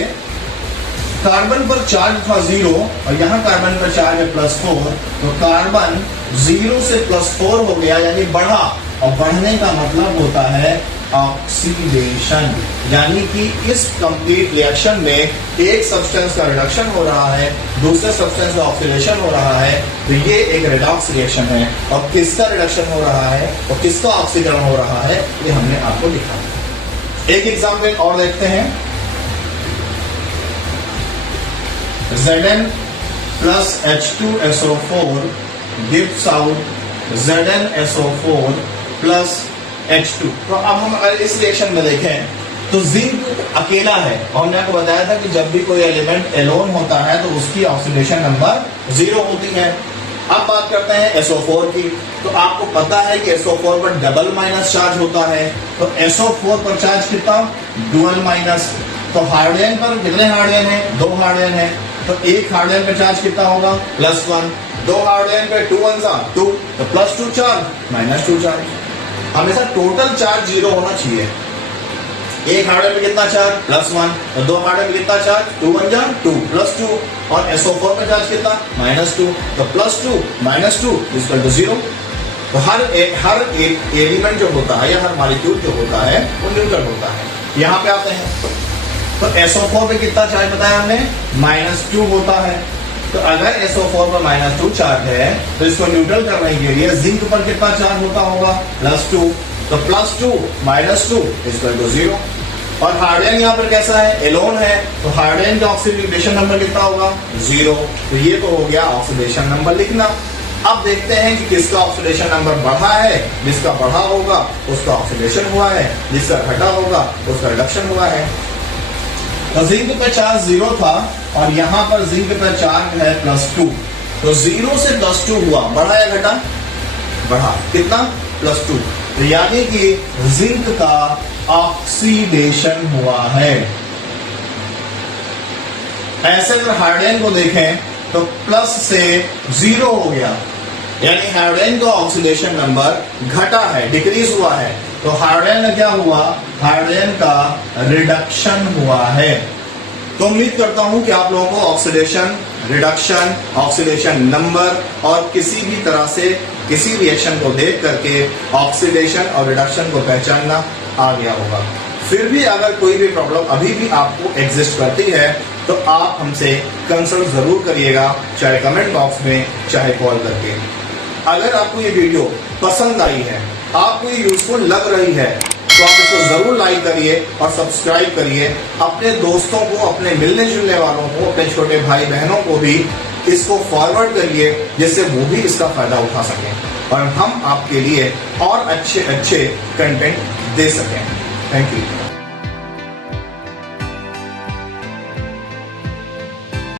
कार्बन पर चार्ज था 0 और यहाँ कार्बन पर चार्ज है +4। तो कार्बन 0 से +4 हो गया यानी बढ़ा, और बढ़ने का मतलब होता है ऑक्सीडेशन। यानी कि इस कंप्लीट रिएक्शन में एक सब्सटेंस का रिडक्शन हो रहा है, दूसरे सब्सटेंस का ऑक्सीडेशन हो रहा है। तो ये एक रेडॉक्स रिएक्शन है। और किसका रिडक्शन हो रहा है और किसका ऑक्सीकरण हो रहा है ये हमने आपको दिखा। एक एग्जाम्पल और देखते हैं। Zn plus H2SO4 gives out ZnSO4 plus H2। तो अब हम अगर इस रिएक्शन में देखें तो जिंक अकेला है, और हमने आपको बताया था कि जब भी कोई एलिमेंट एलोन होता है तो उसकी ऑक्सीडेशन नंबर 0 होती है। अब बात करते हैं SO4 की। तो आपको पता है कि SO4 पर डबल माइनस चार्ज होता है। तो SO4 पर चार्ज कितना? Dual minus. तो हाइड्रोजन पर कितने हाइड्रोजन है? 2 हाइड्रोजन है। तो एक हाइड्रोजन पर चार्ज कितना होगा? +1। 2 हाइड्रोजन पे 2 1 2, तो +2 चार्ज -2 चार्ज। हमेशा टोटल चार्ज 0 होना चाहिए। एक हाइड्रोजन पे कितना चार्ज? +1। और 2 हाइड्रोजन पे कितना चार्ज? 2 1 2 +2। और SO4 पे चार्ज कितना? -2। तो +2 -2 = 0। तो हर एक एलिमेंट जो होता है या हर मॉलिक्यूल जो होता है वो न्यूट्रल होता है। यहाँ पे आते हैं तो SO4 पे कितना चार्ज बताया हमने? -2 होता है। तो अगर SO4 पर -2 चार्ज है तो इसको न्यूट्रल करने के लिए जिंक पर कितना चार्ज होता होगा? +2। तो +2 -2 = 0। और हाइड्रोजन यहाँ पर कैसा है, एलोन है, तो हाइड्रोजन का ऑक्सीडेशन नंबर कितना होगा, 0। तो ये तो हो गया ऑक्सीडेशन नंबर लिखना। अब देखते हैं कि किसका ऑक्सीडेशन नंबर बढ़ा है, जिसका बढ़ा होगा उसका ऑक्सीडेशन हुआ है, जिसका घटा होगा उसका रिडक्शन हुआ है। तो जिंक पे चार्ज 0 था और यहाँ पर जिंक पे चार्ज है +2, तो 0 से +2 हुआ, बढ़ा या घटा, बढ़ा, कितना, +2। तो यानी कि जिंक का ऑक्सीडेशन हुआ है। ऐसे अगर हाइड्रोजन को देखें तो प्लस से 0 हो गया, यानी हाइड्रोजन का ऑक्सीडेशन नंबर घटा है, डिक्रीज हुआ है। तो हाइड्रोजन का क्या हुआ, हाइड्रोजन का रिडक्शन हुआ है। तो उम्मीद करता हूं कि आप लोगों को ऑक्सीडेशन, रिडक्शन, ऑक्सीडेशन नंबर और किसी भी तरह से किसी रिएक्शन को देख करके ऑक्सीडेशन और रिडक्शन को पहचानना आ गया होगा। फिर भी अगर कोई भी प्रॉब्लम अभी भी आपको एग्जिस्ट करती है तो आप हमसे कंसल्ट जरूर करिएगा, चाहे कमेंट बॉक्स में, चाहे कॉल करके। अगर आपको ये वीडियो पसंद आई है, आपको ये यूजफुल लग रही है, तो आप इसको जरूर लाइक करिए और सब्सक्राइब करिए। अपने दोस्तों को, अपने मिलने जुलने वालों को, अपने छोटे भाई बहनों को भी इसको फॉरवर्ड करिए, जिससे वो भी इसका फायदा उठा सकें और हम आपके लिए और अच्छे कंटेंट दे सकें। Thank you.